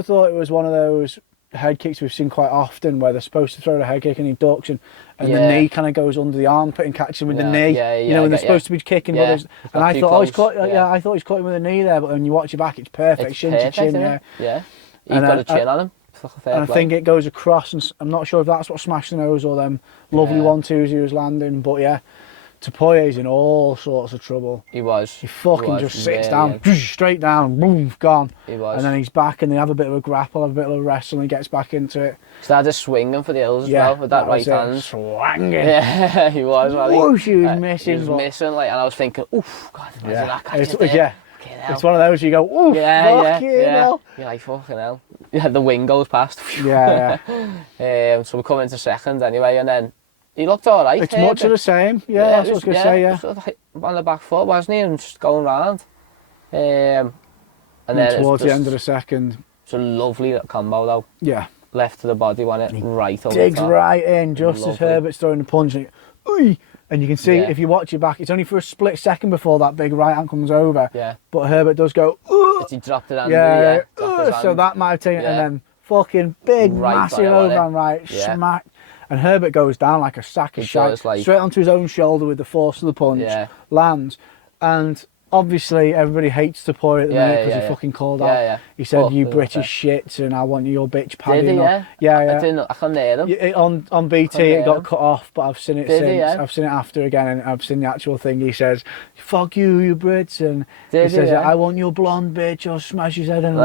thought it was one of those head kicks we've seen quite often where they're supposed to throw the head kick and he ducks and the knee kind of goes under the armpit and catches him with the knee. You know, when they're supposed to be kicking. And I thought, I thought he's caught him with a knee there, but when you watch it back, it's perfect. It's shin perfect, to chin, yeah. He's got a chin on him. And I think it goes across, and I'm not sure if that's what smashed the nose or them lovely 1-2s he was landing, but yeah. Topuia's in all sorts of trouble. He was. He fucking just sits down, straight down, boom, gone. He was. And then he's back and they have a bit of a grapple, have a bit of a wrestle and he gets back into it. Started swinging for the hills as well with that right hand. Swanging. Yeah, he was. Whoosh, he was missing. He was missing, and I was thinking, oof, God, imagine that catches it's one of those you go, oof, fucking hell. You're like, fucking hell. Yeah, the wing goes past. Yeah. So we're coming to second anyway, and then he looked all right. It's much of the same. Yeah, that's what I was going to say, Sort of on the back foot, wasn't he? And just going round. And then towards the end of the second. It's a lovely combo, though. Yeah. Left to the body, wasn't it? Right over digs the top. right in, just as Herbert's throwing the punch. And you can see, if you watch it back, it's only for a split second before that big right hand comes over. Yeah. But Herbert does go, he dropped it under, so that might have taken it, and then fucking big, massive overhand right, smack. And Herbert goes down like a sack of shite, straight onto his own shoulder with the force of the punch, lands. And obviously everybody hates Topuria at the minute because he fucking called out. He said, you British shits, and I want your bitch Paddy. Did he, I couldn't hear him. On BT it got cut off, but I've seen it since. I've seen it after again, and I've seen the actual thing. He says, fuck you Brits, and he says, I want your blonde bitch, or smash his head in.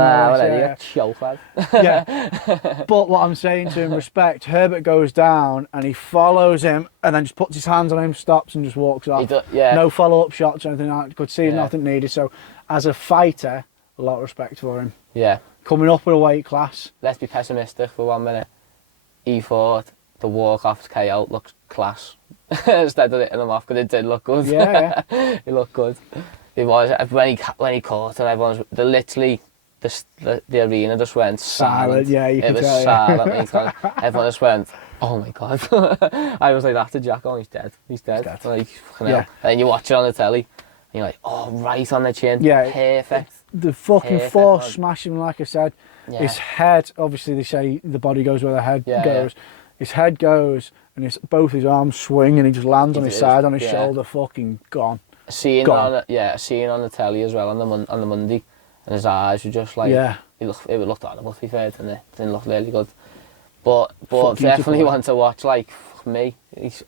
But what I'm saying to him, respect, Herbert goes down, and he follows him, and then just puts his hands on him, stops, and just walks off. No follow-up shots or anything like that. Could see nothing needed. So, as a fighter, a lot of respect for him. Yeah. Coming up with a weight class. Let's be pessimistic for 1 minute. He thought the walk-off KO looked class instead of hitting him off, because it did look good. Yeah. It looked good. It was when he caught, and everyone's literally the arena just went silent. Yeah, you can tell. It was silent. Everyone just went, oh my God. I was like that to Jack. Oh, he's dead. He's dead. Like, fucking hell. And then you watch it on the telly, and you're like, oh, right on the chin. Yeah. Perfect. The fucking force smashing, like I said. Yeah. His head, obviously they say the body goes where the head goes. His head goes, and both his arms swing, and he just lands on his side, on his shoulder, fucking gone. Seeing on the telly as well on the Monday, and his eyes were just like, it looked horrible, to be fair, didn't it? Didn't look really good. But definitely want to watch, like, fuck me.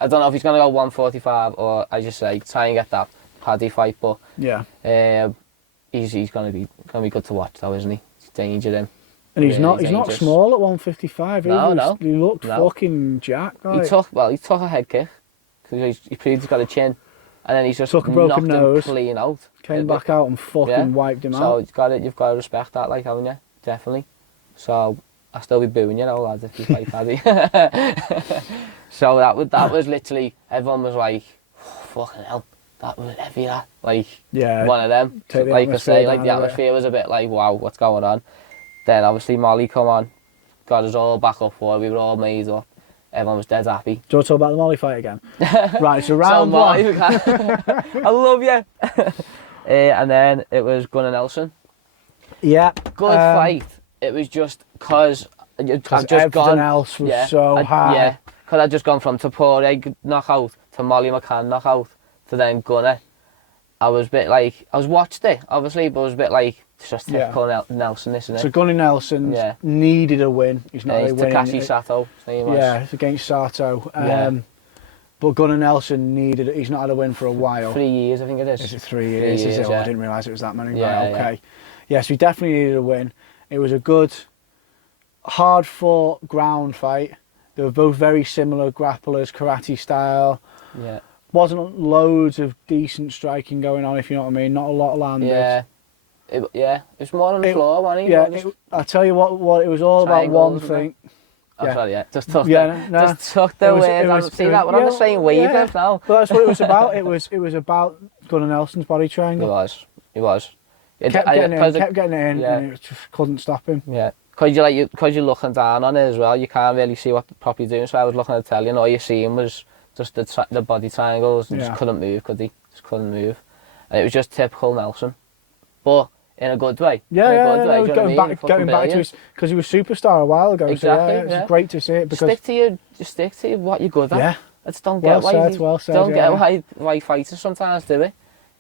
I don't know if he's going to go 145, or I just say, try and get that Paddy fight, but he's going to be good to watch, though, isn't he? He's danger him. And he's not small at 155. He looked fucking jacked. Right? He took a head kick, because he proved he's got a chin. and then he's just Took a broken knocked nose. him clean out. Came back out and fucking wiped him out. So you've got to respect that, like, haven't you? Definitely. So I'll still be booing you now, lads, if you fight Paddy. So that was literally, everyone was like, oh, fucking hell, that was heavy, that. Like, one of them. Like I say, like, the atmosphere was a bit like, wow, what's going on? Then obviously Molly come on, got us all back up for it. We were all made up. Everyone was dead happy. Do you want to talk about the Molly fight again? Right, so round one. I love you. And then it was Gunnar Nelson. Yeah. Good fight. It was just because I've just everything else was so high. Yeah, because I'd just gone from Tapore knockout to Molly McCann knockout to then Gunnar. I was a bit like, I was watched it, obviously, but I was a bit like, it's just typical Nelson, isn't it? So Gunnar Nelson needed a win. He's not really winning. Takashi Sato, it's against Sato. But Gunnar Nelson needed it. He's not had a win for a while. 3 years, I think it is. Is it 3 years? Is it? Oh, I didn't realise it was that many. Right, okay. Yeah, so he definitely needed a win. It was a good, hard-fought ground fight. They were both very similar grapplers, karate style. Yeah. Wasn't loads of decent striking going on, if you know what I mean. Not a lot landed. Yeah. It was more on the floor, wasn't it? Yeah, I'll tell you what it was all about one thing. Just took just took the words. See that, we're on the same wavelength now. But that's what it was about. It was about Gunnar Nelson's body triangle. He was. Kept getting it in, and it just couldn't stop him. Yeah, because you're looking down on it as well. You can't really see what the prop you're doing. So I was looking at the telly, and all you seeing was just the body triangles, and just couldn't move, could he? Just couldn't move, and it was just typical Nelson, but in a good way. Going back to his, because he was superstar a while ago. Exactly. So it's great to see it. Because stick to what you're good at. Yeah. I just don't get why why fighters sometimes do it.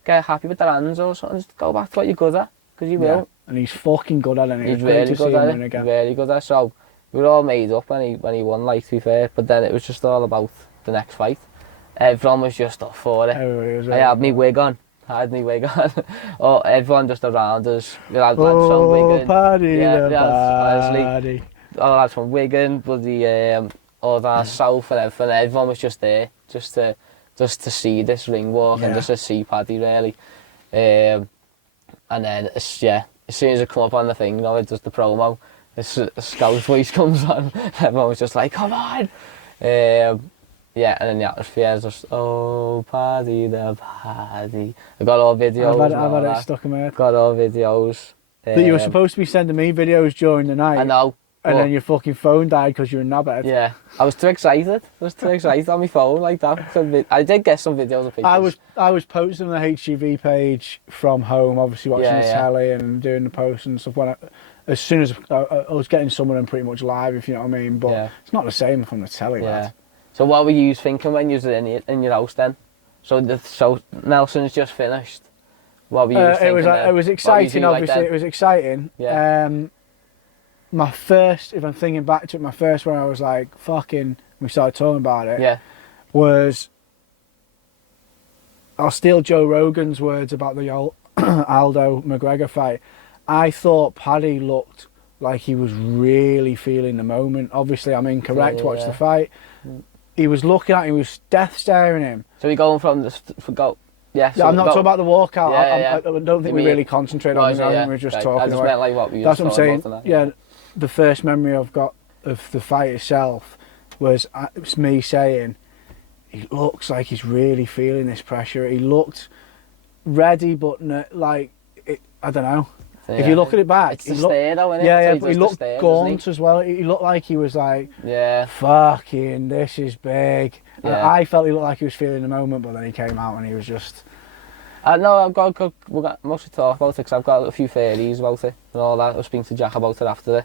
Get happy with their hands or something. Just go back to what you're good at, because you will. And he's fucking good at it. He's really good at it. Really good at it. So we were all made up when he won, like, to be fair. But then it was just all about the next fight. Everyone was just up for it. I had my wig on. Oh, everyone just around us. We had lads from Wigan. Paddy, honestly, all lads from Wigan, all down south and everything. Everyone was just there, just to see this ring walk and just to see Paddy, really. And then as soon as it come up on the thing, it does the promo. A scout voice comes on. Everyone was just like, "Come on!" And then the atmosphere is just, oh, Paddy, the Paddy. I got all videos. I've had it stuck in my head. Got all videos. That you were supposed to be sending me videos during the night. I know. And then your fucking phone died because you were in knobhead. Yeah. I was too excited. On my phone like that. I did get some videos of pictures. I was posting on the HGV page from home, obviously watching the telly and doing the posts and stuff. As soon as I was getting someone in pretty much live, if you know what I mean. But it's not the same from the telly, lad. So what were you thinking when you were in your house then? So Nelson's just finished. What were you thinking? It was exciting, obviously. It was exciting. Yeah. My first, if I'm thinking back to it, my first one I was like, fucking, we started talking about it, was, I'll steal Joe Rogan's words about the Aldo McGregor fight. I thought Paddy looked like he was really feeling the moment. Obviously, I'm incorrect, watch the fight. He was looking at him, he was death staring him. So we're going from the... I'm not talking about the walkout. I don't think we really concentrate on it. I think we were just talking. I just meant like what we That's what I'm saying. Yeah, the first memory I've got of the fight itself was me saying, he looks like he's really feeling this pressure. He looked ready, but I don't know. If you look at it back, it's the stare though, isn't it? Yeah, but he looked gaunt as well. He looked like he was like, fucking, this is big. And I felt he looked like he was feeling the moment, but then he came out and he was just... No, we've got much to talk about it, because I've got a few theories about it and all that. I was speaking to Jack about it after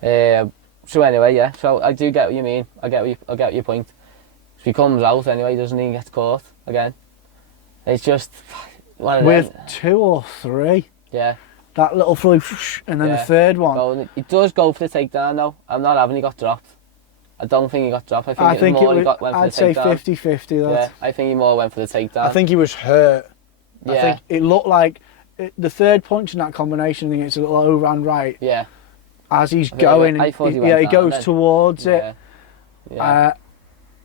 it. So anyway, so I do get what you mean. I get your point. So he comes out anyway, doesn't he? He gets caught again. It's just... With 2 or 3. Yeah. That little flew, and then the third one. He does go for the takedown though. I'm not having he got dropped. I don't think he got dropped. I think he went for the takedown. I'd say 50-50. Yeah, I think he more went for the takedown. I think he was hurt. Yeah. I think it looked like the third punch in that combination. I think it's a little overhand right. Yeah. As he's going, he goes towards it. Yeah.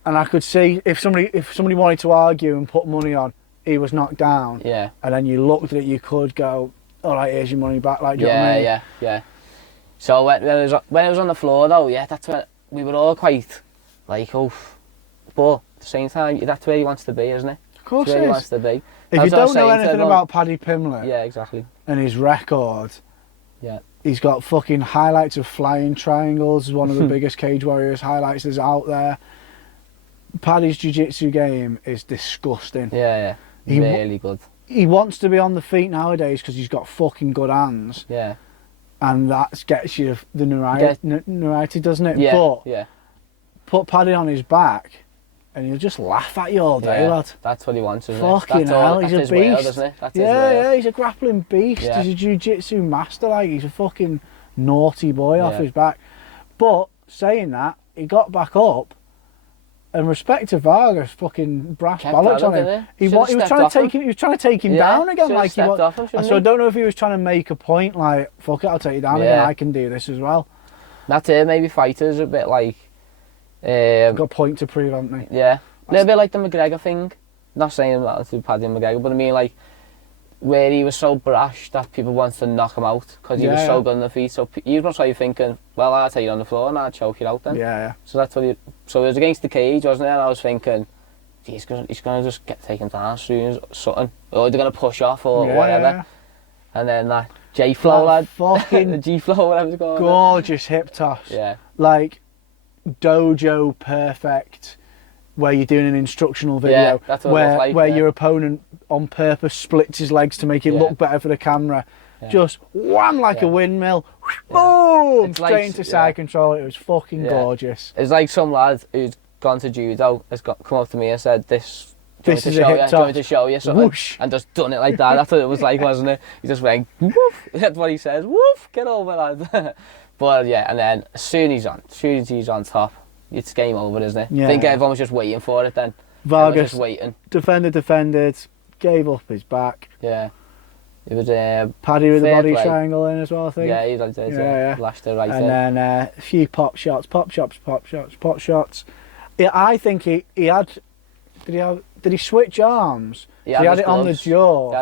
And I could see if somebody wanted to argue and put money on, he was knocked down, Yeah. and then you looked at it, you could go, all right, here's your money back. Like, do you know what I mean? Yeah. So when it was on the floor though, yeah, that's when we were all quite like, oh, but at the same time, that's where he wants to be, isn't it? Of course, that's where it he is. wants to be. If you don't know anything about Paddy Pimblett, yeah, exactly, and his record, yeah, he's got fucking highlights of flying triangles. One of the biggest Cage Warriors highlights that's out there. Paddy's jiu-jitsu game is disgusting. Yeah, really good. He wants to be on the feet nowadays because he's got fucking good hands. Yeah. And that gets you the notoriety, doesn't it? Yeah, but yeah. Put Paddy on his back and he'll just laugh at you all day, lad. That's what he wants, isn't fucking it? hell, he's a beast. World, isn't it? That's yeah, he's a grappling beast. Yeah. He's a jiu-jitsu master. Like, he's a fucking naughty boy off his back. But saying that, he got back up. And respect to Vargas, fucking brass bollocks on him. He was trying to take him down again. Like he was. So I don't know if he was trying to make a point, like, fuck it, I'll take you down again. I can do this as well. That's it. Maybe fighters a bit like. Got a point to prove, haven't they? Yeah, a little bit like the McGregor thing. Not saying that to Paddy and McGregor, but I mean like where he was so brash that people wanted to knock him out because he was so good on the feet. So he was probably thinking, well, I'll take you on the floor and I'll choke you out then. Yeah. So that's what so it was against the cage, wasn't it? And I was thinking, he's gonna just get taken down as soon as something, or they're gonna push off or whatever. Yeah. And then that J-Flow lad, fucking the G-Flow, whatever it's called. Gorgeous hip toss. Yeah. Like dojo perfect. Where you're doing an instructional video, that's what it looks like, where your opponent on purpose splits his legs to make it look better for the camera. Just wham like a windmill, boom, straight like, into side control. It was fucking gorgeous. It's like some lad who's gone to judo has come up to me and said, "This is a hip toss. To show you something," whoosh. And just done it like that. That's what it was like, wasn't it? He just went, woof. That's what he says, woof. Get over, lad. But yeah, and then as soon as he's on top. It's game over, isn't it? Yeah. I think everyone was just waiting for it then. Vargas just waiting. defended, gave up his back. Yeah. It was Paddy with the body triangle in as well, I think. Yeah, he did. Yeah. Lashed it right in. And then a few pop shots. Yeah, I think he had. Did he switch arms? He had it on the jaw. He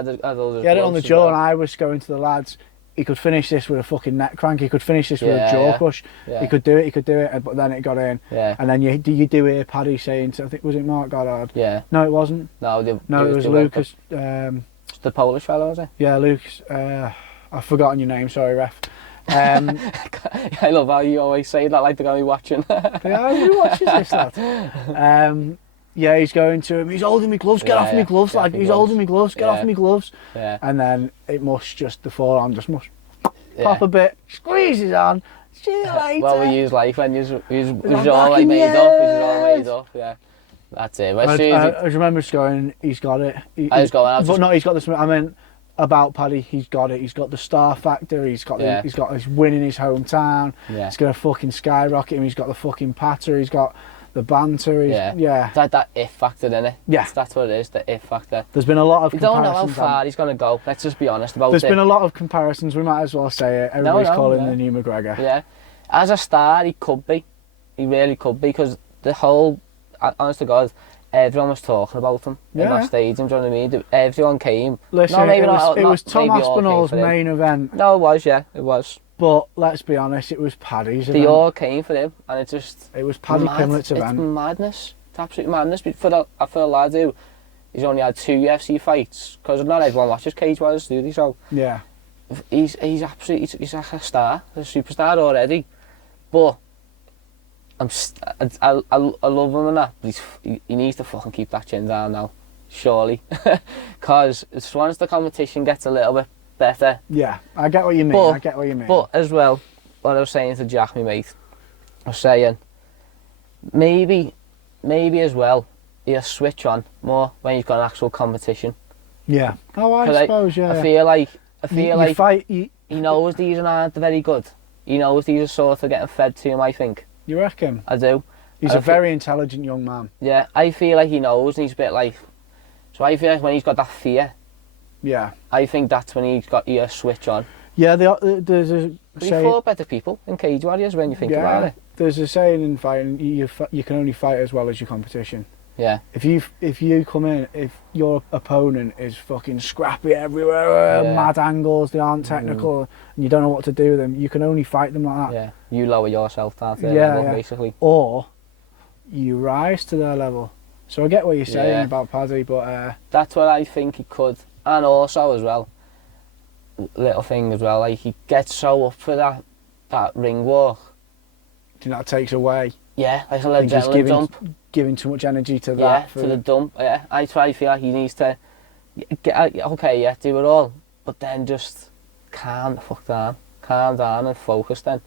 had it on the jaw, and I was going to the lads. He could finish this with a fucking neck crank. He could finish this with a jaw crush. Yeah. He could do it, but then it got in. Yeah. And then you do hear Paddy saying, I think, was it Mark Goddard? Yeah. No, it wasn't. No, it was Lucas. The Polish fellow, was it? Yeah, Lucas. I've forgotten your name, sorry, ref. I love how you always say that like they're going to be watching. Yeah, who watches this, lad? Yeah, he's going to him. He's holding me gloves. Get off me gloves. Like he's holding me gloves. Get off me gloves. Yeah. And then it must the forearm just must pop a bit. Squeeze his on. See you later. Well, we use like when you all like made up. Yeah. That's it. I remember just going. He's got it. He's got this. I mean, about Paddy, he's got it. He's got the star factor. He's got he's winning his hometown. Yeah. It's gonna fucking skyrocket him. He's got the fucking patter. He's got the banter. It's like that if factor, isn't it? Yeah. That's what it is, the if factor. There's been a lot of comparisons. We don't know how far he's going to go. Let's just be honest about it. There's been a lot of comparisons. We might as well say it. Everybody's calling him the new McGregor. Yeah. As a star, he could be. He really could be, because the whole, honest to God, everyone was talking about him in that stadium, do you know what I mean? Everyone came. Listen, it was Tom Aspinall's main event. No, it was, yeah, it was. But let's be honest, it was Paddy's event. They all came for him, and it was Paddy Pimblett's event. It's madness. It's absolute madness. But for a lad who, he's only had 2 UFC fights, because not everyone watches Cage Warriors, do they? So yeah, he's absolutely, he's like a star, a superstar already. But I love him and that, but he needs to fucking keep that chin down now, surely, because as once the competition gets a little bit better. Yeah, I get what you mean. But as well, what I was saying to Jack, my mate, I was saying, maybe as well, he'll switch on more when you've got an actual competition. Yeah. Oh, I suppose, yeah. I feel like he knows these aren't very good. He knows these are sort of getting fed to him, I think. You reckon? I do. He's a very intelligent young man. Yeah, I feel like he knows, and he's a bit like... So I feel like when he's got that fear... Yeah. I think that's when he's got your switch on. Yeah, there's a he fought better people in Cage Warriors when you think about it. There's a saying in fighting, you can only fight as well as your competition. Yeah. If you come in, if your opponent is fucking scrappy everywhere, Yeah. mad angles, they aren't technical, and you don't know what to do with them, you can only fight them like that. Yeah. You lower yourself down to their Yeah, level, yeah. basically. Or you rise to their level. So I get what you're saying Yeah. about Paddy, but That's what I think he could. And also as well, little thing as well, like he gets so up for that ring walk. do you know, that takes away. Yeah, like an I think he's adrenaline dump. giving too much energy to Yeah, that. to the dump. Yeah, I feel like he needs to get okay, yeah, do it all, but then just calm the fuck down, and focus. Then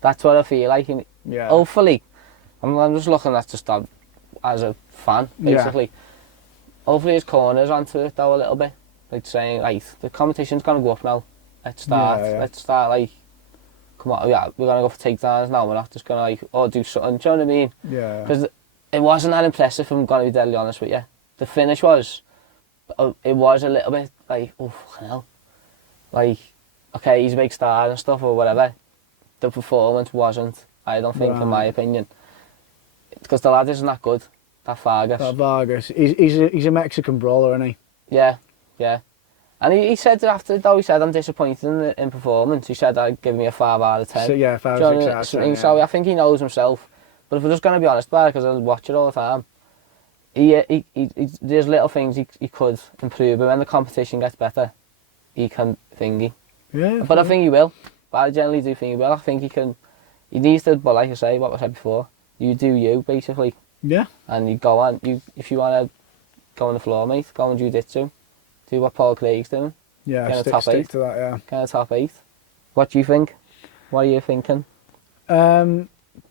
that's what I feel like. And Yeah. hopefully, I'm just looking at just that as a fan, basically. Hopefully his corner's onto it though a little bit, like saying, right, the competition's gonna go up now. Let's start. Yeah, yeah. Let's start. Like, come on, yeah, we're gonna go for takedowns now. We're not just gonna like, do something. Do you know what I mean? Yeah. Because it wasn't that impressive, if I'm gonna be deadly honest with you. The finish was, it was a little bit like, oh fucking hell. Like, okay, he's a big star and stuff or whatever. The performance wasn't, I don't think, in my opinion. Because the lad isn't that good, that Vargas. That Vargas. He's a Mexican brawler, isn't he? Yeah, yeah. And he said after, though, he said, I'm disappointed in performance. He said, I'd give me a 5 out of 10. So, yeah, 5 Do you or know 6 what I out of mean? 10. So I think he knows himself. But if we're just going to be honest about it, because I watch it all the time, he there's little things he could improve. But when the competition gets better, he can thingy. Yeah. But I think he will. But I generally do think he will. I think he can. He needs to, but like I say, what I said before, you do you, basically. Yeah. And you go on, if you want to go on the floor, mate, go and jiu-jitsu. Do what Paul Craig's doing. Yeah, Get a top stick 8. to that, yeah. Get a top 8. What do you think? What are you thinking?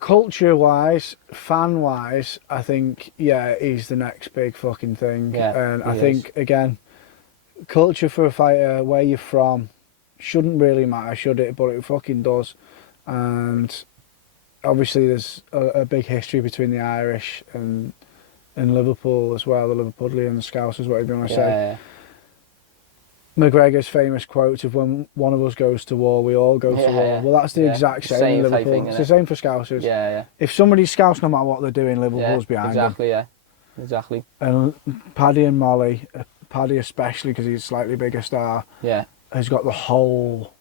Culture-wise, fan-wise, I think, yeah, he's the next big fucking thing. Yeah, And I he think, again, culture for a fighter, where you're from, shouldn't really matter, should it? But it fucking does. And obviously there's a big history between the Irish and Liverpool as well, the Liverpudlians and the Scousers, whatever you want to say. Yeah. McGregor's famous quote of when one of us goes to war, we all go to war. Yeah. Well, that's the exact same in Same type Liverpool. thing, It's innit? the same for Scousers. Yeah. If somebody's Scouse, no matter what they're doing, Liverpool's behind them. Exactly, yeah. Exactly. And Paddy and Molly, Paddy especially because he's a slightly bigger star, Yeah. has got the whole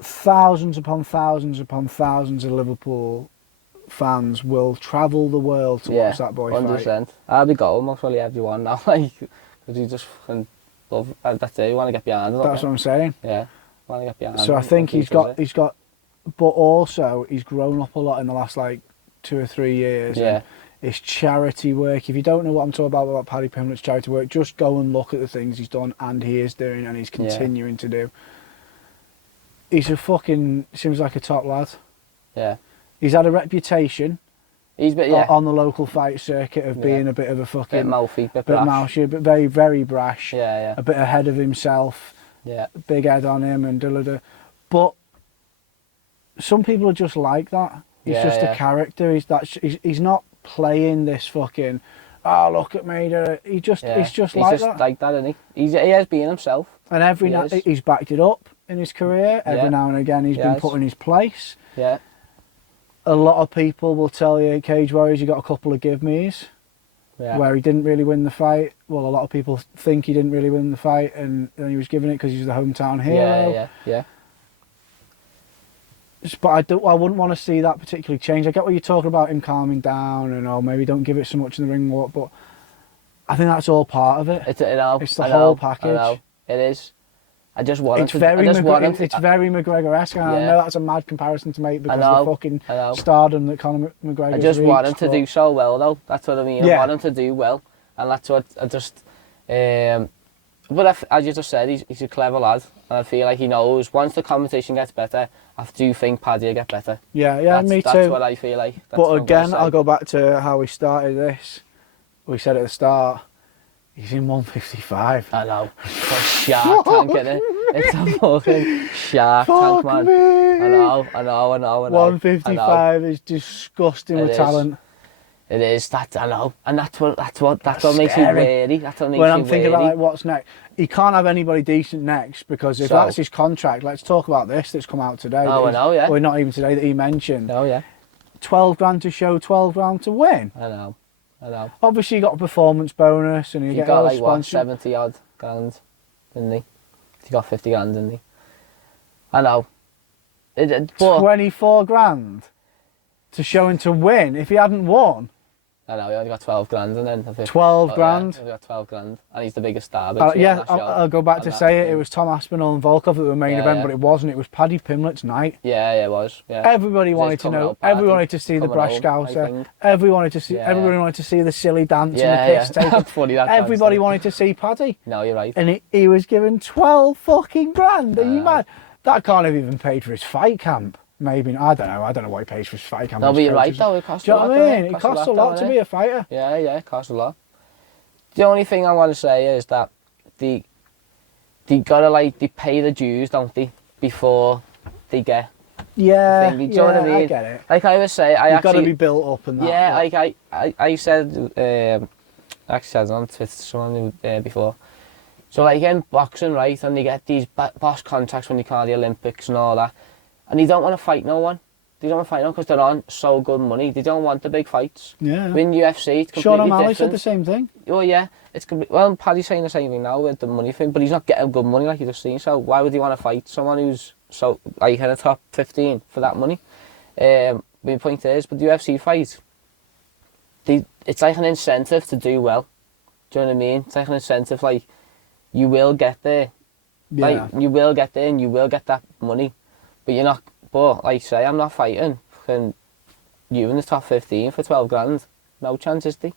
thousands upon thousands upon thousands of Liverpool fans will travel the world to watch that boy 100%. fight. I'll be going most probably everyone now, like, because you just fucking love. That's it. You want to get behind it. That's what I'm saying. Yeah. Want to get behind. So I think he's got, but also he's grown up a lot in the last like 2 or 3 years. Yeah. And it's charity work. If you don't know what I'm talking about Paddy Pimblett's charity work, just go and look at the things he's done and he is doing and he's continuing to do. He's a fucking, seems like a top lad. Yeah. He's had a reputation He's on the local fight circuit of being a bit of a fucking... bit mouthy, bit bit brash. mouthy, but very, very brash. Yeah. A bit ahead of himself. Yeah. Big head on him and da-da-da. But some people are just like that. He's just a character. He's not playing this fucking, oh, look at me. He's just like that. He's just like that, isn't he? He has been himself. And every now he's backed it up in his career. Every now and again he's been put in his place. Yeah. A lot of people will tell you, Cage Warriors, you got a couple of give me's. Yeah. Where he didn't really win the fight. Well, a lot of people think he didn't really win the fight and he was giving it because he's the hometown hero. Yeah. But I wouldn't want to see that particularly change. I get what you're talking about, him calming down and maybe don't give it so much in the ring walk, but I think that's all part of it. It's the whole package. I know. It is. I just want it's very McGregor-esque, and I know that's a mad comparison to make because of the fucking stardom that Conor McGregor. I just want him to do so well, though. That's what I mean. I want him to do well, and that's what I just. But as you just said, he's a clever lad, and I feel like he knows once the competition gets better, I do think Paddy will get better. Yeah, me too. That's what I feel like. But again, I'll go back to how we started this. We said at the start, he's in 155. I know. It's a shark tank, innit? It's a fucking shark tank, man. I know. 155 is disgusting with talent. It is, I know. And that's what makes you wary. That's what makes you when I'm thinking wary. about what's next, he can't have anybody decent next because if that's his contract, let's talk about this that's come out today. Oh, I know, yeah. Or not even today that he mentioned. Oh, yeah. 12 grand to show, 12 grand to win. I know. I know. Obviously, you got a performance bonus, and you He get got all like what, sponsored. 70 odd grand, didn't he? He got 50 grand, didn't he? I know. But 24 grand to show him to win. If he hadn't won, I know, he only got 12 grand and then... 12 grand. Yeah, he got 12 grand. And he's the biggest star. I'll go back to say it. It was Tom Aspinall and Volkov that were the main event, but it wasn't. It was Paddy Pimlet's night. Yeah, it was. Yeah. Everybody wanted to know. Everyone wanted to see the brash scouser. Everybody wanted to see the silly dance and the piss take. Funny, Everybody wanted to see Paddy. No, you're right. And he was given 12 fucking grand. Are you mad? That can't have even paid for his fight camp. Maybe, I don't know what he pays for his fight camp. No, but you're right though, it costs a lot. Do you know what I mean? It costs a lot to be a fighter. Yeah, it costs a lot. The only thing I want to say is that they gotta they pay the dues, don't they, before they get the thing. Do you know what I mean? I get it. Like I was saying, You've got to be built up and that. Yeah, I said, actually said on Twitter to someone before. So like in boxing, right, and they get these boss contracts when they come to the Olympics and all that. And they don't want to fight no one. They don't want to fight no one because they're on so good money. They don't want the big fights. Yeah. In UFC, it's completely Sean O'Malley different. said the same thing. Oh yeah, it's well, Paddy's saying the same thing now with the money thing, but he's not getting good money like you just seen. So why would he want to fight someone who's so like in the top 15 for that money? The point is, with the UFC fight, it's like an incentive to do well. Do you know what I mean? It's like an incentive, like you will get there. Yeah. Like you will get there and you will get that money. But you're not, but like say, I'm not fighting fucking you in the top 15 for 12 grand. No chance, is he?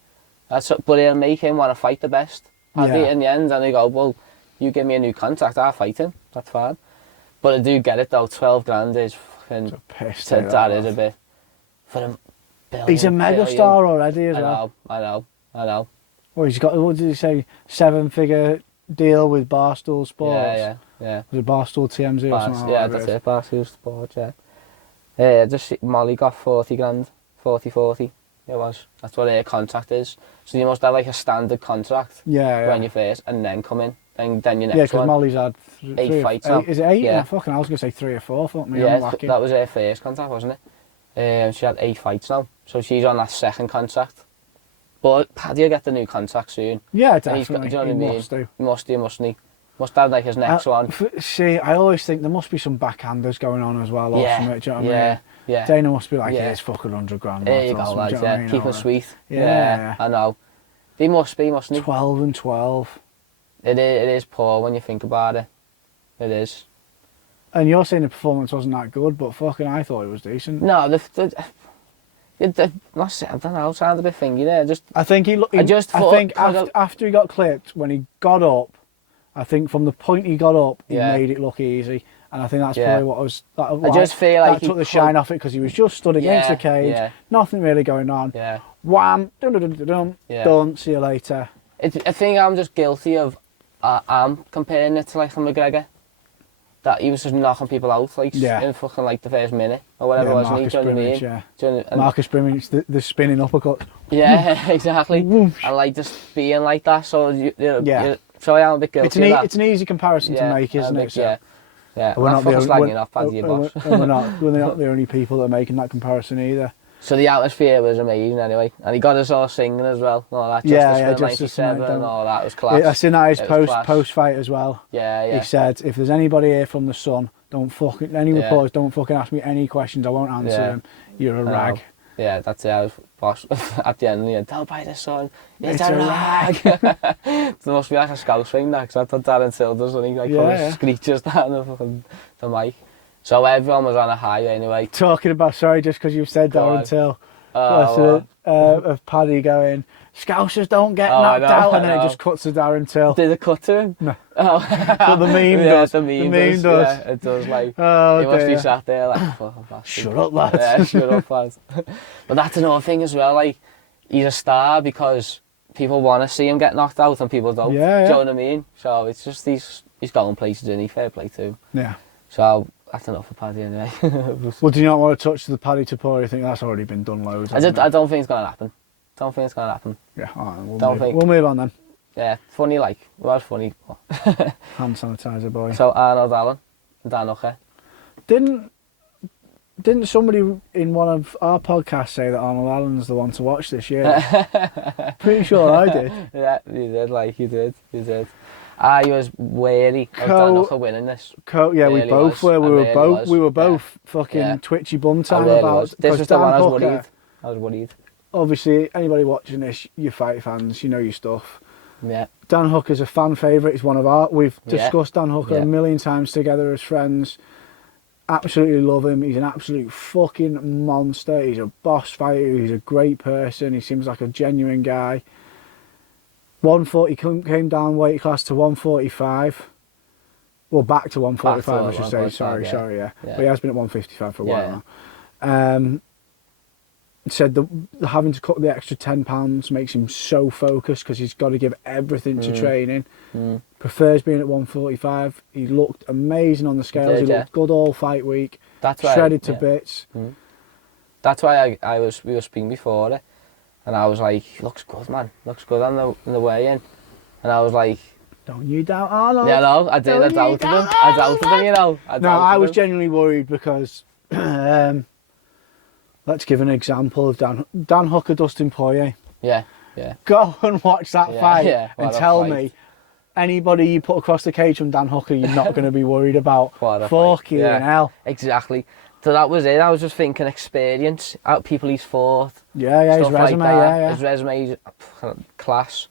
But it'll make him want to fight the best. Paddy in the end, and they go, well, you give me a new contract, I'll fight him. That's fine. But I do get it though, 12 grand is fucking... That is a bit... For him, he's a megastar already as well. I know. Well, he's got, what did he say, 7-figure deal with Barstool Sports. Yeah. Was it Barstool TMZ or something? Yeah, that's it, Barstool Sports, yeah. Just Molly got 40 grand, 40, it was. That's what her contract is. So you must have like a standard contract when you first, and then come in, then your next one. Yeah, because Molly's had 8 fights now. Is it 8? Yeah. I was going to say 3 or 4, fuck me, Yeah, that was her first contract, wasn't it? She had 8 fights now, so she's on that second contract. But Paddy will get the new contract soon. Yeah, definitely. Do you know what I mean? Must do. Mustn't he? Must have like his next one. See, I always think there must be some backhanders going on as well, or something, do you know what I mean? Yeah. Dana must be like, here's fucking 100 grand. There you go, lads, yeah. Keep it sweet. Yeah. I know. They must be, mustn't they? 12 and 12. It is poor when you think about it. It is. And you're saying the performance wasn't that good, but fucking I thought it was decent. No, I don't know, sound a bit thingy there. I think after he got clipped, when he got up, I think from the point he got up, he made it look easy. And I think that's probably what was... I just feel like that took the shine off it, because he was just stood against the cage, nothing really going on. Yeah. Wham, done, see you later. I think I'm just guilty of... I'm comparing it to like McGregor. That he was just knocking people out like in fucking like the first minute or whatever it was. Marcus Brimage, and Marcus Brimage, the spinning uppercut. Yeah, exactly. And like just being like that, so so I am a bit guilty of that. It's an easy comparison to make, isn't it? So. Yeah. We're not slagging off Paddy, boss. We're not the only people that are making that comparison either. So the atmosphere was amazing anyway, and he got us all singing as well. And all that, Justice for 97 and all that, was class. I seen that his post fight as well. Yeah. He said, if there's anybody here from the Sun, any reporters, don't fucking ask me any questions. I won't answer them. You're a rag. Yeah, that's it. I was boss at the end. Don't buy the Sun. It's a rag. There must be like a scouse thing that, because I thought Darren Till does, and he like screeches down the mic. So everyone was on a high anyway. Talking about, sorry, just because you've said Darren Till, of Paddy going, Scousers don't get knocked out, and then it just cuts to Darren Till. Did it cut to him? No. Oh. But the meme does. The meme does. Yeah, it does. Like, he must be sat there like, fucking bastard. Shut up, lads. Yeah, shut up, lads. But that's another thing as well. Like, he's a star because people want to see him get knocked out and people don't. Yeah. Do you know what I mean? So it's just he's going places, and fair play to him. Yeah. So that's enough for Paddy anyway. Well, do you not want to touch the Paddy Tapori? I think that's already been done loads. I don't think it's going to happen. Yeah, alright, we'll move on then. Yeah, funny like. It was funny. Hand sanitizer boy. So Arnold Allen, Dan Uche. Didn't Didn't somebody in one of our podcasts say that Arnold Allen's the one to watch this year? Pretty sure I did. Yeah, you did, like, you did. I was wary of Dan Hooker winning this. Yeah, Really we both was. were. We were both Yeah. fucking twitchy bum time really about was. This was the Dan one I was Hooker, worried. I was worried. Obviously, anybody watching this, you fight fans, you know your stuff. Yeah. Dan Hooker's a fan favourite. He's one of our. We've discussed Dan Hooker Yeah. a million times together as friends. Absolutely love him. He's an absolute fucking monster. He's a boss fighter. He's a great person. He seems like a genuine guy. 140 came down weight class to 145. Well, back to 145, I should say. Sorry, yeah. But he has been at 155 for a while now. Said having to cut the extra £10 makes him so focused because he's got to give everything to training. Prefers being at 145. He looked amazing on the scales. He looked good all fight week. That's why, shredded to bits. That's why we were speaking before it, and I was like, looks good, man. Looks good on the way in, and I was like, don't you doubt Arnold? Yeah, no, I did. I doubted him. I doubted him, you know. I was genuinely worried because. Let's give an example of Dan Hooker, Dustin Poirier. Yeah. Go and watch that fight and tell me anybody you put across the cage from Dan Hooker you're not going to be worried about. Fucking hell. Exactly. So that was it. I was just thinking experience, out people he's fought. Yeah, his resume, like his resume, class.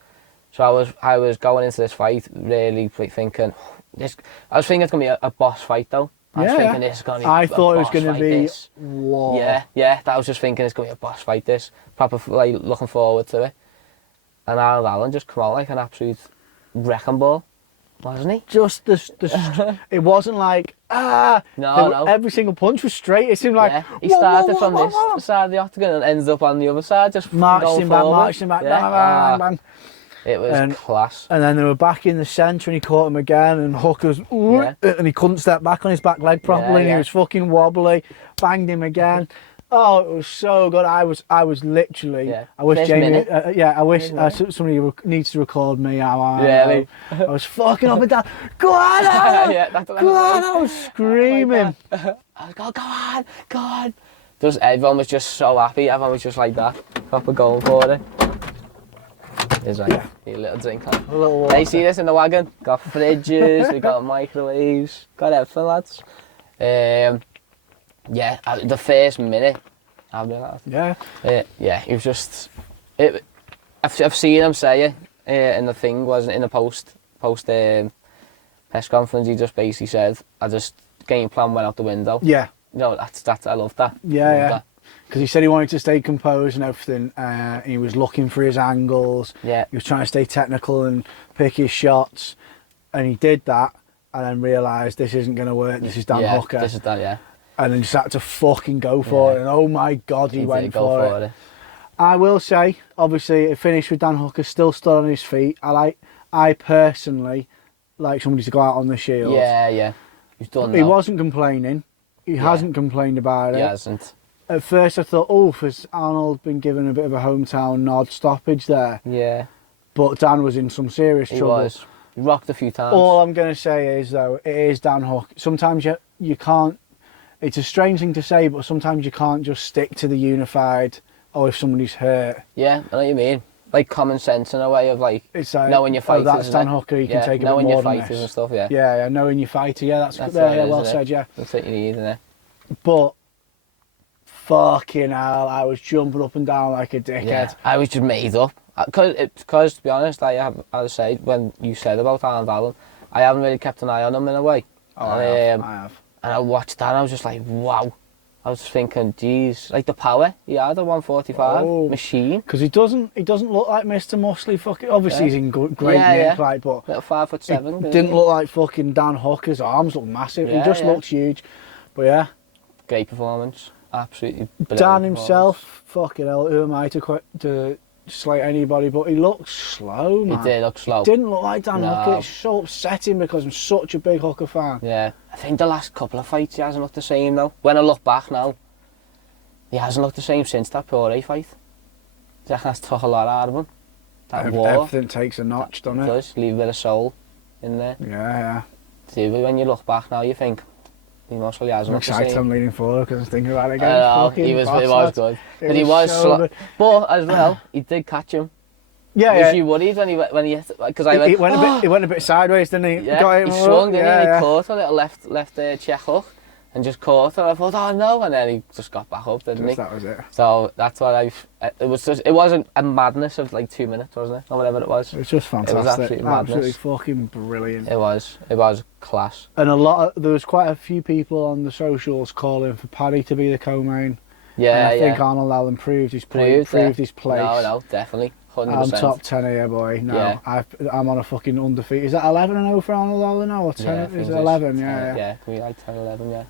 So I was going into this fight really thinking, I was thinking it's going to be a boss fight though. I was thinking this is going to be I thought it was going to be this. Whoa. Yeah. I was just thinking it's going to be a boss fight. This proper, like, looking forward to it. And Arnold Allen just come out like an absolute wrecking ball, wasn't he? Just it wasn't like no. Every single punch was straight. It seemed like he started from this side of the octagon and ended up on the other side, just marched him back, yeah. bang. It was class. And then they were back in the centre and he caught him again and Hooker's and he couldn't step back on his back leg properly and he was fucking wobbly, banged him again. Oh, it was so good. I was literally. I wish First Jamie. minute. I wish somebody needs to record me. Really? I was fucking up and down. Go on, go on! I was screaming. I was going, go on. Everyone was just so happy. Everyone was just like that, proper going for it. Is right. A little drink on. A little water. They see this in the wagon. Got fridges, we got microwaves, got everything, lads. The first minute, I'll be like that. It was just. I've seen him say it in the thing, wasn't in the post press conference. He just basically said, game plan went out the window. Yeah. You know, that's I love that. Yeah. Because he said he wanted to stay composed and everything. He was looking for his angles. Yeah. He was trying to stay technical and pick his shots. And he did that and then realised this isn't going to work. This is Dan Hooker. This is that, yeah. And then just had to fucking go for it. And oh my God, he went for it. I will say, obviously, it finished with Dan Hooker still stood on his feet. I personally like somebody to go out on the shield. Yeah. He's done that. He wasn't complaining. He hasn't complained about it. He hasn't. At first I thought, has Arnold been given a bit of a hometown nod stoppage there? Yeah. But Dan was in some serious trouble. He was. He rocked a few times. All I'm going to say is, though, it is Dan Hooker. Sometimes you can't, it's a strange thing to say, but sometimes you can't just stick to the unified, if somebody's hurt. Yeah, I know what you mean. Like common sense in a way of it's like knowing your fighters. That's Dan Hooker, you can take a bit more knowing your than fighters this. And stuff, yeah. Yeah, knowing your fighter, that's good. Well said, yeah. That's what you need, isn't it? But fucking hell, I was jumping up and down like a dickhead. Yeah, I was just made up. Because to be honest, I say, when you said about Arnold Allen, I haven't really kept an eye on him in a way. I have. And I watched that and I was just like, wow. I was saying, geez, like the power he had at 145, machine. Because he doesn't look like Mr. Muscly. Fucking obviously he's in great nick, like, but little 5'7". He didn't look like fucking Dan Hooker's arms look massive. He just looks huge. But yeah, great performance, absolutely. Dan himself, fucking hell, who am I to slate anybody? But he looks slow, man. He did look slow. He didn't look like Dan Hooker. It's so upsetting because I'm such a big Hooker fan. Yeah, I think the last couple of fights he hasn't looked the same though. When I look back now, he hasn't looked the same since that Poirier fight. That has took a lot out of him. That war. Everything takes a notch, doesn't it? Does leave a bit of soul in there. Yeah. See, when you look back now, you think, He most probably has. I'm excited. I'm leaning forward because I'm thinking about it again. He was good. But he was so slow. good. But as well, he did catch him. Yeah, Was you worried when he hit? Because I went. He went a bit sideways, didn't he? Yeah, he swung, didn't he? And he caught a little left check hook, and just caught it. I thought, oh no, and then he just got back up, didn't he? That was it. So that's what it wasn't a madness of like 2 minutes, wasn't it? Or whatever it was. It was just fantastic. It was absolutely fucking brilliant. It was class. And there was quite a few people on the socials calling for Paddy to be the co-main. Yeah, and I think Arnold Allen proved his point, proved his place. No, definitely. 100%. I'm top 10 here, boy. No, yeah. I'm on a fucking undefeated. Is that 11-0 for Arnold Allen now? Or 10? Yeah, is it 11? Yeah. Yeah, can we like 10, 11, yeah.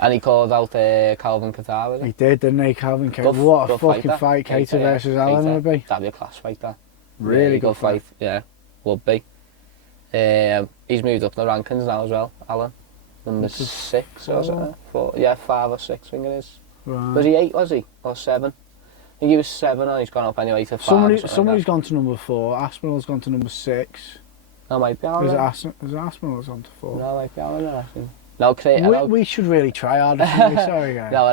And he called out Calvin Qatar, didn't he? He did, didn't he, Calvin Qatar? What a fucking fight Qatar versus Allen would be. That'd be a class fight, that. Really good fight. Yeah, would be. He's moved up the rankings now as well, Allen. Number 6, or something. 4, yeah, 5 or 6, I think it is. Right. Was he 8, was he? Or 7? I think he was 7 and he's gone up anyway to 5. Somebody's gone to number 4. Aspinall's gone to number 6. That might be Allen. Is it Aspinall's gone to 4? No, it might be Allen, actually. No, we should really try harder, shouldn't we? Sorry, guys. No.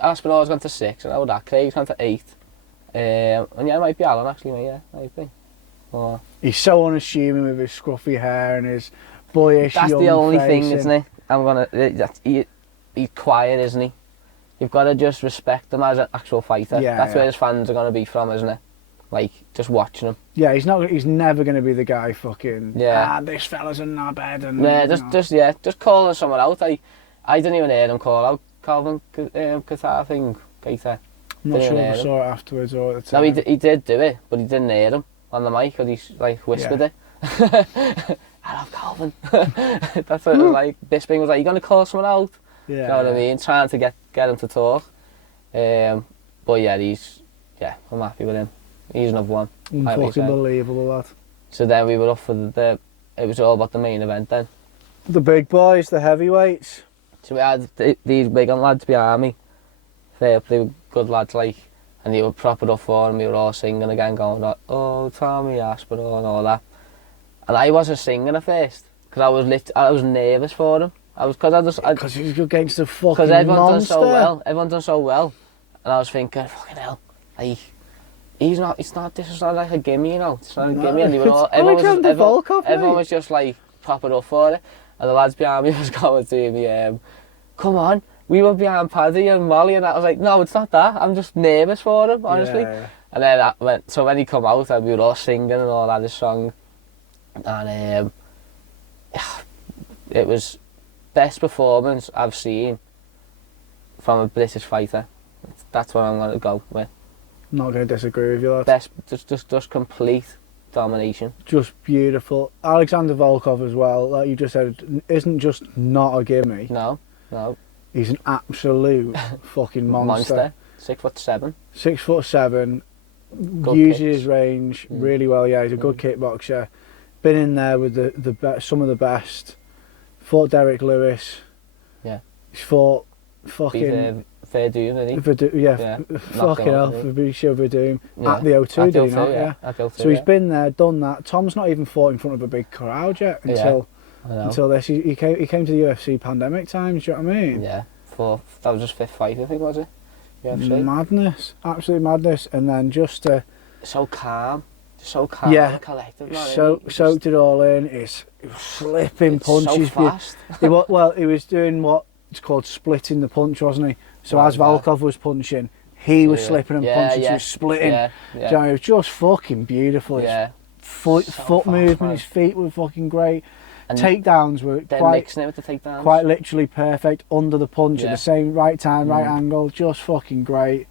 Aspinall's gone to 6, and all that. Craig's gone to 8. And yeah, it might be Allen, actually, yeah, might be. Or... He's so unassuming with his scruffy hair and his boyish That's young the only face thing, isn't it? He's quiet, isn't he? You've got to just respect him as an actual fighter. Yeah, That's where his fans are going to be from, isn't it? Like, just watching him. Yeah, he's never going to be the guy fucking, this fella's in our bed. And, just calling someone out. I didn't even hear him call out Calvin Qatar thing, Qatar. I'm not sure if I saw it afterwards or at the time. No, he did do it, but he didn't hear him on the mic, because he like whispered it. I love Calvin. That's what it was like. Bisping was like, you going to call someone out? Yeah. You know what I mean? Trying to get him to talk. But yeah, I'm happy with him. He's another one. Fucking believable, that. So then we were up for it was all about the main event then. The big boys, the heavyweights. So we had these big lads behind me. They were good lads, like, and they were proper up for him. We were all singing again, going like, oh, Tommy Aspinall and all that. And I wasn't singing at first because I was nervous for him. Because he's against the fucking monster. Everyone's done so well, and I was thinking, fucking hell, like this is not like a gimme, you know. It's not a gimme, and everyone was just like propping up for it, and the lads behind me was going to me, come on, we were behind Paddy and Molly, and I was like, no, it's not that. I'm just nervous for him, honestly. Yeah. And then so when he come out, we were all singing and all that, this song, and it was best performance I've seen from a British fighter. That's what I'm going to go with. Not going to disagree with you, lad. Best, just complete domination. Just beautiful. Alexander Volkov as well, like you just said, isn't just not a gimme. No. He's an absolute fucking monster. 6'7". 6'7". Good uses kicks. His range really well. Yeah, he's a good kickboxer. Been in there with some of the best. Fought Derek Lewis. Yeah. He's fought fucking Verdun, didn't he? Yeah. Fucking hell, Fabricio Verdun at the O2, did he not? Yeah. At the O2, so he's been there, done that. Tom's not even fought in front of a big crowd yet until this. He came to the UFC pandemic times. Do you know what I mean? Yeah. That was his 5th fight, I think, was it? UFC. Madness, absolute madness, and then just so calm. And collected, man. Soaked it all in. He was slipping punches. So fast. He was doing what's called splitting the punch, wasn't he? So as Volkov was punching, he was slipping and punching, so he was splitting. It was just fucking beautiful. Yeah. Foot movement, his feet were fucking great. And takedowns were mixing it with the takedowns. Quite literally perfect under the punch at the same right time, right angle. Just fucking great.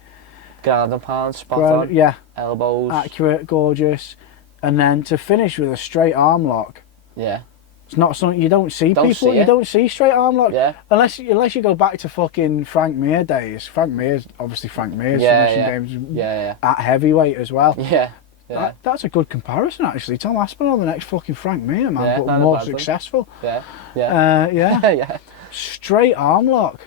Ground and pound, spot on. Yeah. Elbows. Accurate, gorgeous. And then to finish with a straight arm lock. Yeah. It's not something you don't see. You don't see straight arm lock. Yeah. Unless you go back to fucking Frank Mir days. Frank Mir's submission games at heavyweight as well. Yeah. That's a good comparison, actually. Tom Aspinall, the next fucking Frank Mir, man, but more successful. Yeah. Yeah. Straight arm lock.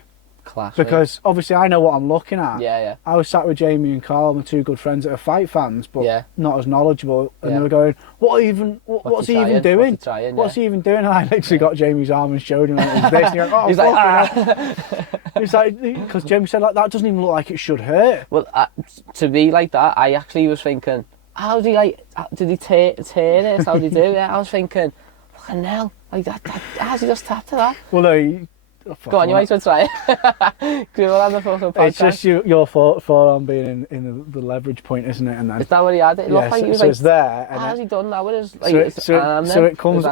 Class. Mate. Because obviously I know what I'm looking at. Yeah. I was sat with Jamie and Carl, my two good friends that are fight fans, but not as knowledgeable, and they were going, "What's he even doing? What's he even doing?" And I literally got Jamie's arm and showed him, and it was this. And he went, "Oh, he's like, He's like, because Jamie said like that doesn't even look like it should hurt." Well, to be like that, I actually was thinking, how did he tear it? How did he do it? I was thinking, fucking hell, like that how's he just tapped to that? Well, no. Go on, you might as well try it. It's just your forearm being in the leverage point, isn't it? And then, is that what he had? It looked like he was it's there. And how's he done that with his like, so it comes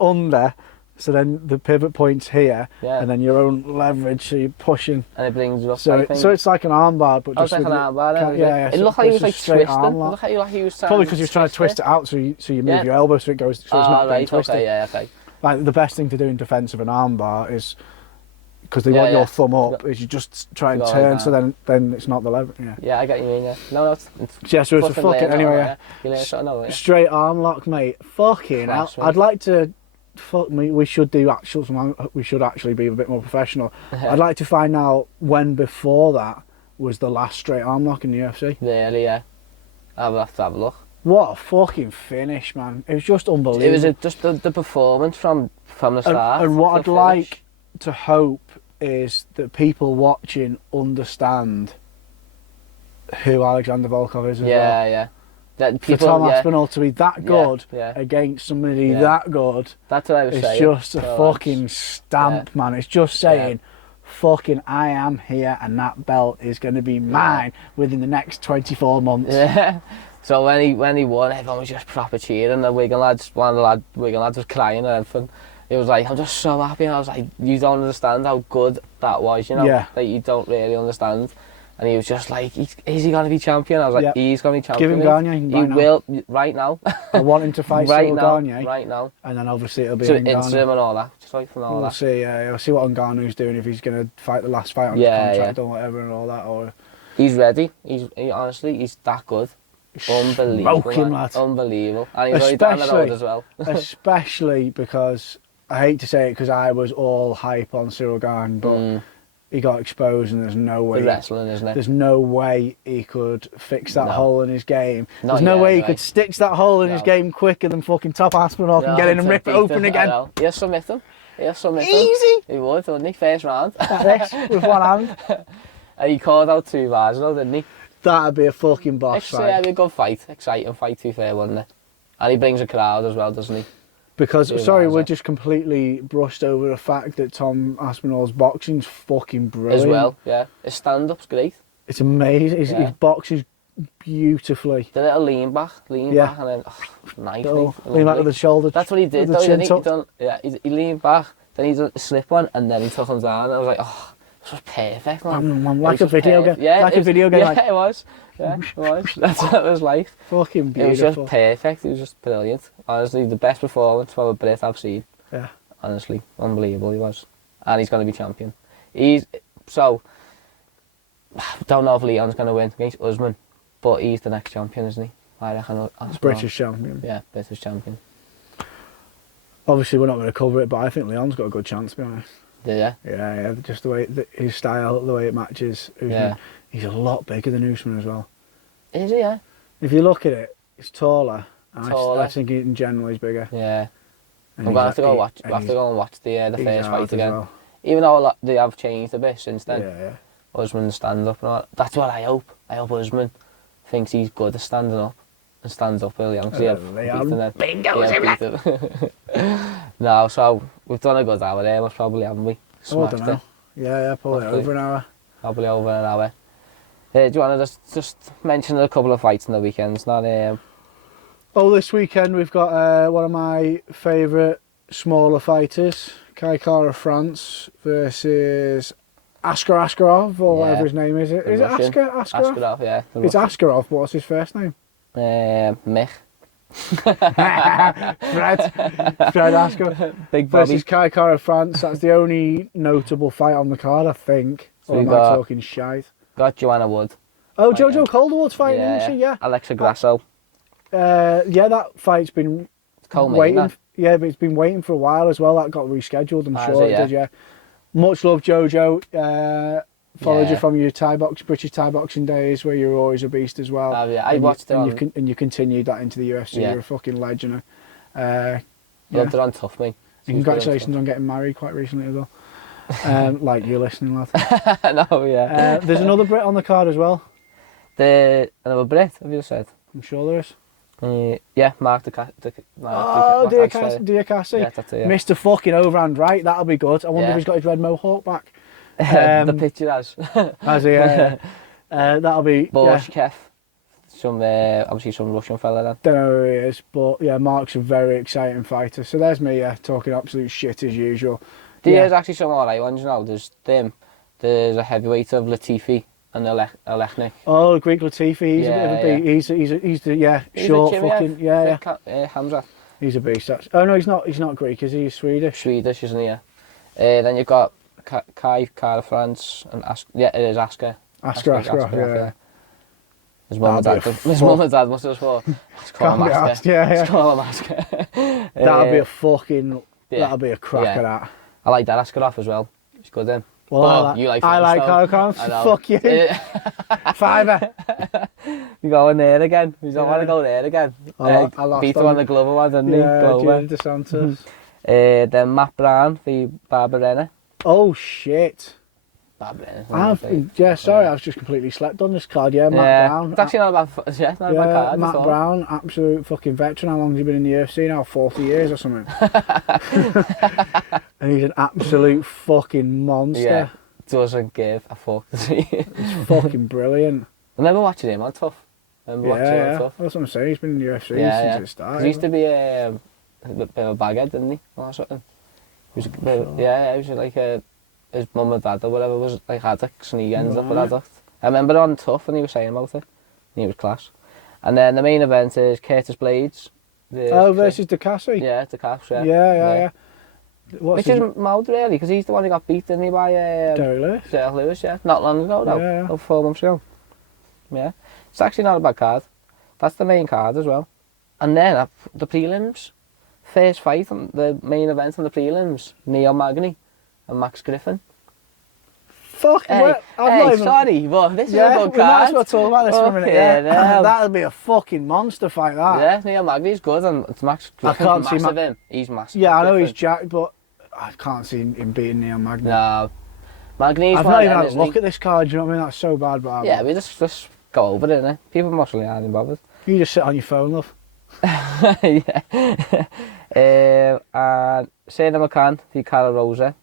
under. So then the pivot point's here, and then your own leverage, so you're pushing. And it brings you up. So it's like an armbar, but just like an armbar. It looked like he was like twisting. It looked like he was probably because he was trying to twist it out, so you move your elbow so it goes. So it's not being twisted. Okay. Like the best thing to do in defence of an armbar is, because they want your thumb up, is you just try and turn, so then it's not the lever. Yeah, I get you mean. No, it's so it's a fucking anyway. Straight arm lock, mate. Fucking hell. I'd like to. Fuck me. We should do actuals. We should actually be a bit more professional. I'd like to find out when before that was the last straight arm lock in the UFC. Really, yeah. I'll have to have a look. What a fucking finish, man. It was just unbelievable. It was just the performance from the start. And what I'd like to hope is that people watching understand who Alexander Volkov is as well. Yeah. That people, for Tom Aspinall to be that good against somebody that good, that's what I was saying. It's just a fucking stamp, man. It's just saying, fucking, I am here and that belt is going to be mine within the next 24 months. Yeah. So when he won, everyone was just proper cheering. The Wigan lads, one of the Wigan lads was crying and everything. He was like, I'm just so happy. And I was like, you don't understand how good that was, you know? That you don't really understand. And he was just like, is he going to be champion? I was like, he's going to be champion. Give him Gagne. He will, right now. I want him to fight right Gagne. Right now. And then obviously it'll be so interim and all that. Just like from all we'll that. See, we'll see what Ngannou's doing, if he's going to fight the last fight on his contract or whatever and all that. Or he's ready. Honestly, he's that good. Unbelievable. Smoking, lad. Unbelievable. And he's already down the road as well. Especially because, I hate to say it because I was all hype on Cyril Gane, but he got exposed and there's no way. The wrestling, isn't it? There's no way he could fix that hole in his game. There's no way he could stitch that hole in his game quicker than fucking Top Aspinall can get in and rip it open again. He'll submit him. Easy. He would, wouldn't he? First round. Like this, with one hand. And he called out 2 bars, though, didn't he? That'd be a fucking boss fight. It'd be a good fight. Exciting fight, to be fair, wouldn't it? And he brings a crowd as well, doesn't he? Because, we're just completely brushed over the fact that Tom Aspinall's boxing's fucking brilliant. As well, yeah. His stand-up's great. It's amazing. His boxes beautifully. The little lean back, and then, nice. Lean back with the shoulder. That's what he did, though, he leaned back, then he done a slip one, and then he took him down, and I was like, this was perfect, man. Like a video game. Yeah, like a video game. Yeah, it was. Yeah, it was. That's what it was like. Fucking beautiful. It was just perfect. It was just brilliant. Honestly, the best performance from a Brit I've seen. Yeah. Honestly, unbelievable he was. And he's going to be champion. Don't know if Leon's going to win against Usman, but he's the next champion, isn't he? I reckon. British champion. Yeah, British champion. Obviously, we're not going to cover it, but I think Leon's got a good chance, to be honest. Yeah. Yeah, just the way his style, the way it matches Usman. Yeah. He's a lot bigger than Usman as well. Is he? Yeah. If you look at it, he's taller. I think in general he's bigger. Yeah. I'm gonna have to go watch. I have to go and watch the first fight again. Well. Even though they have changed a bit since then. Yeah. Usman stand up and all. That's what I hope. I hope Usman thinks he's good at standing up and stands up early on. Bingo! No, so we've done a good hour there, most probably, haven't we? Smashed it. Yeah, probably over an hour. Probably over an hour. Do you want to just mention a couple of fights in the weekends? This weekend we've got one of my favourite smaller fighters, Kai Kara France versus Askarov, or whatever his name is. Is it Askarov? Askarov, yeah. It's Askarov, but what's his first name? Mick. Fred Askarov. Big Bobby. Versus Kai Kara France. That's the only notable fight on the card, I think. So or am I talking shite? Got Joanna Wood. Oh, Jojo Calderwood's fighting, isn't she? Yeah. Alexa Grasso. That fight's been waiting. Yeah, but it's been waiting for a while as well. That got rescheduled, I'm sure it did, yeah. Much love, Jojo. Followed you Yeah. from your British Thai boxing days, where you were always a beast as well. Yeah, I And watched it and on... and you continued that into the UFC. Yeah. You're a fucking legend. Loved it on Tough, mate. And congratulations on getting married quite recently as well. Like you're listening, lad. No, yeah. There's another Brit on the card as well. Another Brit, have you said? I'm sure there is. Yeah, Mark Oh, dear Cassie. Yeah, that's it, yeah. Mr. fucking overhand right. That'll be good. I wonder if Yeah. he's got his red mohawk back. The picture has. Has he? That'll be. Borshkev. Obviously some Russian fella then. Don't know who he is, but yeah, Mark's a very exciting fighter. So there's me, talking absolute shit as usual. There's actually some alright ones, you know. There's them. There's a heavyweight of Latifi and Alechnik. Oh, Greek Latifi, he's a bit of a beast. He's the short fucking Hamza. He's a beast. Oh no, he's not Greek, is he? He's Swedish. Swedish, isn't he? Yeah. Then you've got Kai, Cara France, and it is Asker. Asker. His mum and dad must have swore. Let's call him Asker. Let's call him Asker. That'll be a fucking. That'll be a cracker. That. I like that Asker off as well. He's good then. Well, you like I like Cara. Fuck you. Fiver. You going there again? You don't want to go there again. I lost beat him on the Glover one, didn't he? Julian DeSantis. Then Matt Brown for Barberena. Oh shit. Barberena. Sorry, I was just completely slept on this card. Yeah, Matt Brown. It's actually not a bad card. Matt Brown, absolute fucking veteran. How long has he been in the UFC now? 40 years or something. And he's an absolute fucking monster. Yeah, doesn't give a fuck. He's fucking brilliant. I remember watching him on Tough. That's what I'm saying. He's been in the UFC since it started. He used to be a bit of a baghead, didn't he? Or something. He was he was like his mum and dad or whatever was like addicts and he ended up with addict. I remember on Tough when he was saying about it. He was class. And then the main event is Curtis Blades. Versus DeCassie? Yeah, DeCassie, Yeah. Which is mad really, because he's the one who got beat, didn't he, by Derek Lewis, yeah. Not long ago, though. Yeah. About 4 months ago. Yeah. It's actually not a bad card. That's the main card as well. And then the prelims. First fight, on the main event on the prelims. Neil Magny and Max Griffin. Fuck, sorry, but this is a good card. We might as well talk about this for a minute. That'll be a fucking monster fight, that. Yeah, Neil Magny's good and it's Max Griffin. I can't see him. He's massive. Yeah, I know he's jacked, but I can't see him beating Neil Magny. No. Magny's I've not even had a look at this card, do you know what I mean? That's so bad, but yeah, we just go over it, innit? People mostly aren't bothered. You just sit on your phone, love. Yeah. And Shayna McCann v Cara Rosa.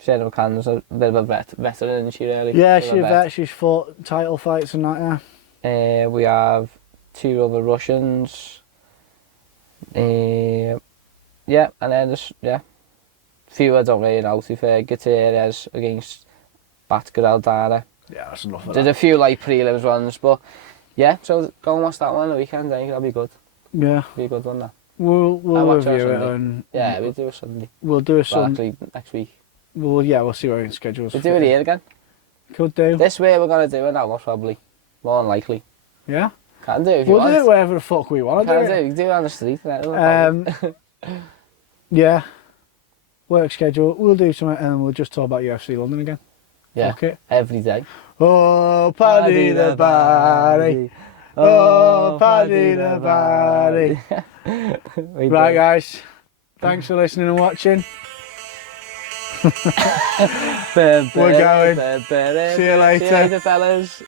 Shayna McCann's a bit of a veteran, isn't she, really? Yeah, she's a vet. She's fought title fights and that, yeah. We have 2 other Russians. Yeah, and then there's, few I don't really know, to be fair. Gutierrez against Batgirl Dara. Yeah, that's enough of There's a few like prelims ones, but yeah, so go and watch that one on the weekend, I think that'll be good. Yeah. Be a good one, that. We'll review it and... Yeah, we'll do it Sunday. We'll do it Sunday. Actually, next week. We'll see what our schedules. We'll do it here again. Could do. This way we're going to do it now, most probably. More than likely. Yeah? Can do if you want. We'll do it wherever the fuck we want to do it. You can do it on the street. Yeah. Work schedule. We'll do something and we'll just talk about UFC London again. Yeah, okay. Every day. Oh, Paddy the Barry. Oh, Paddy the Barry. Right, guys. Thanks for listening and watching. We're going. See you later. See you later, fellas.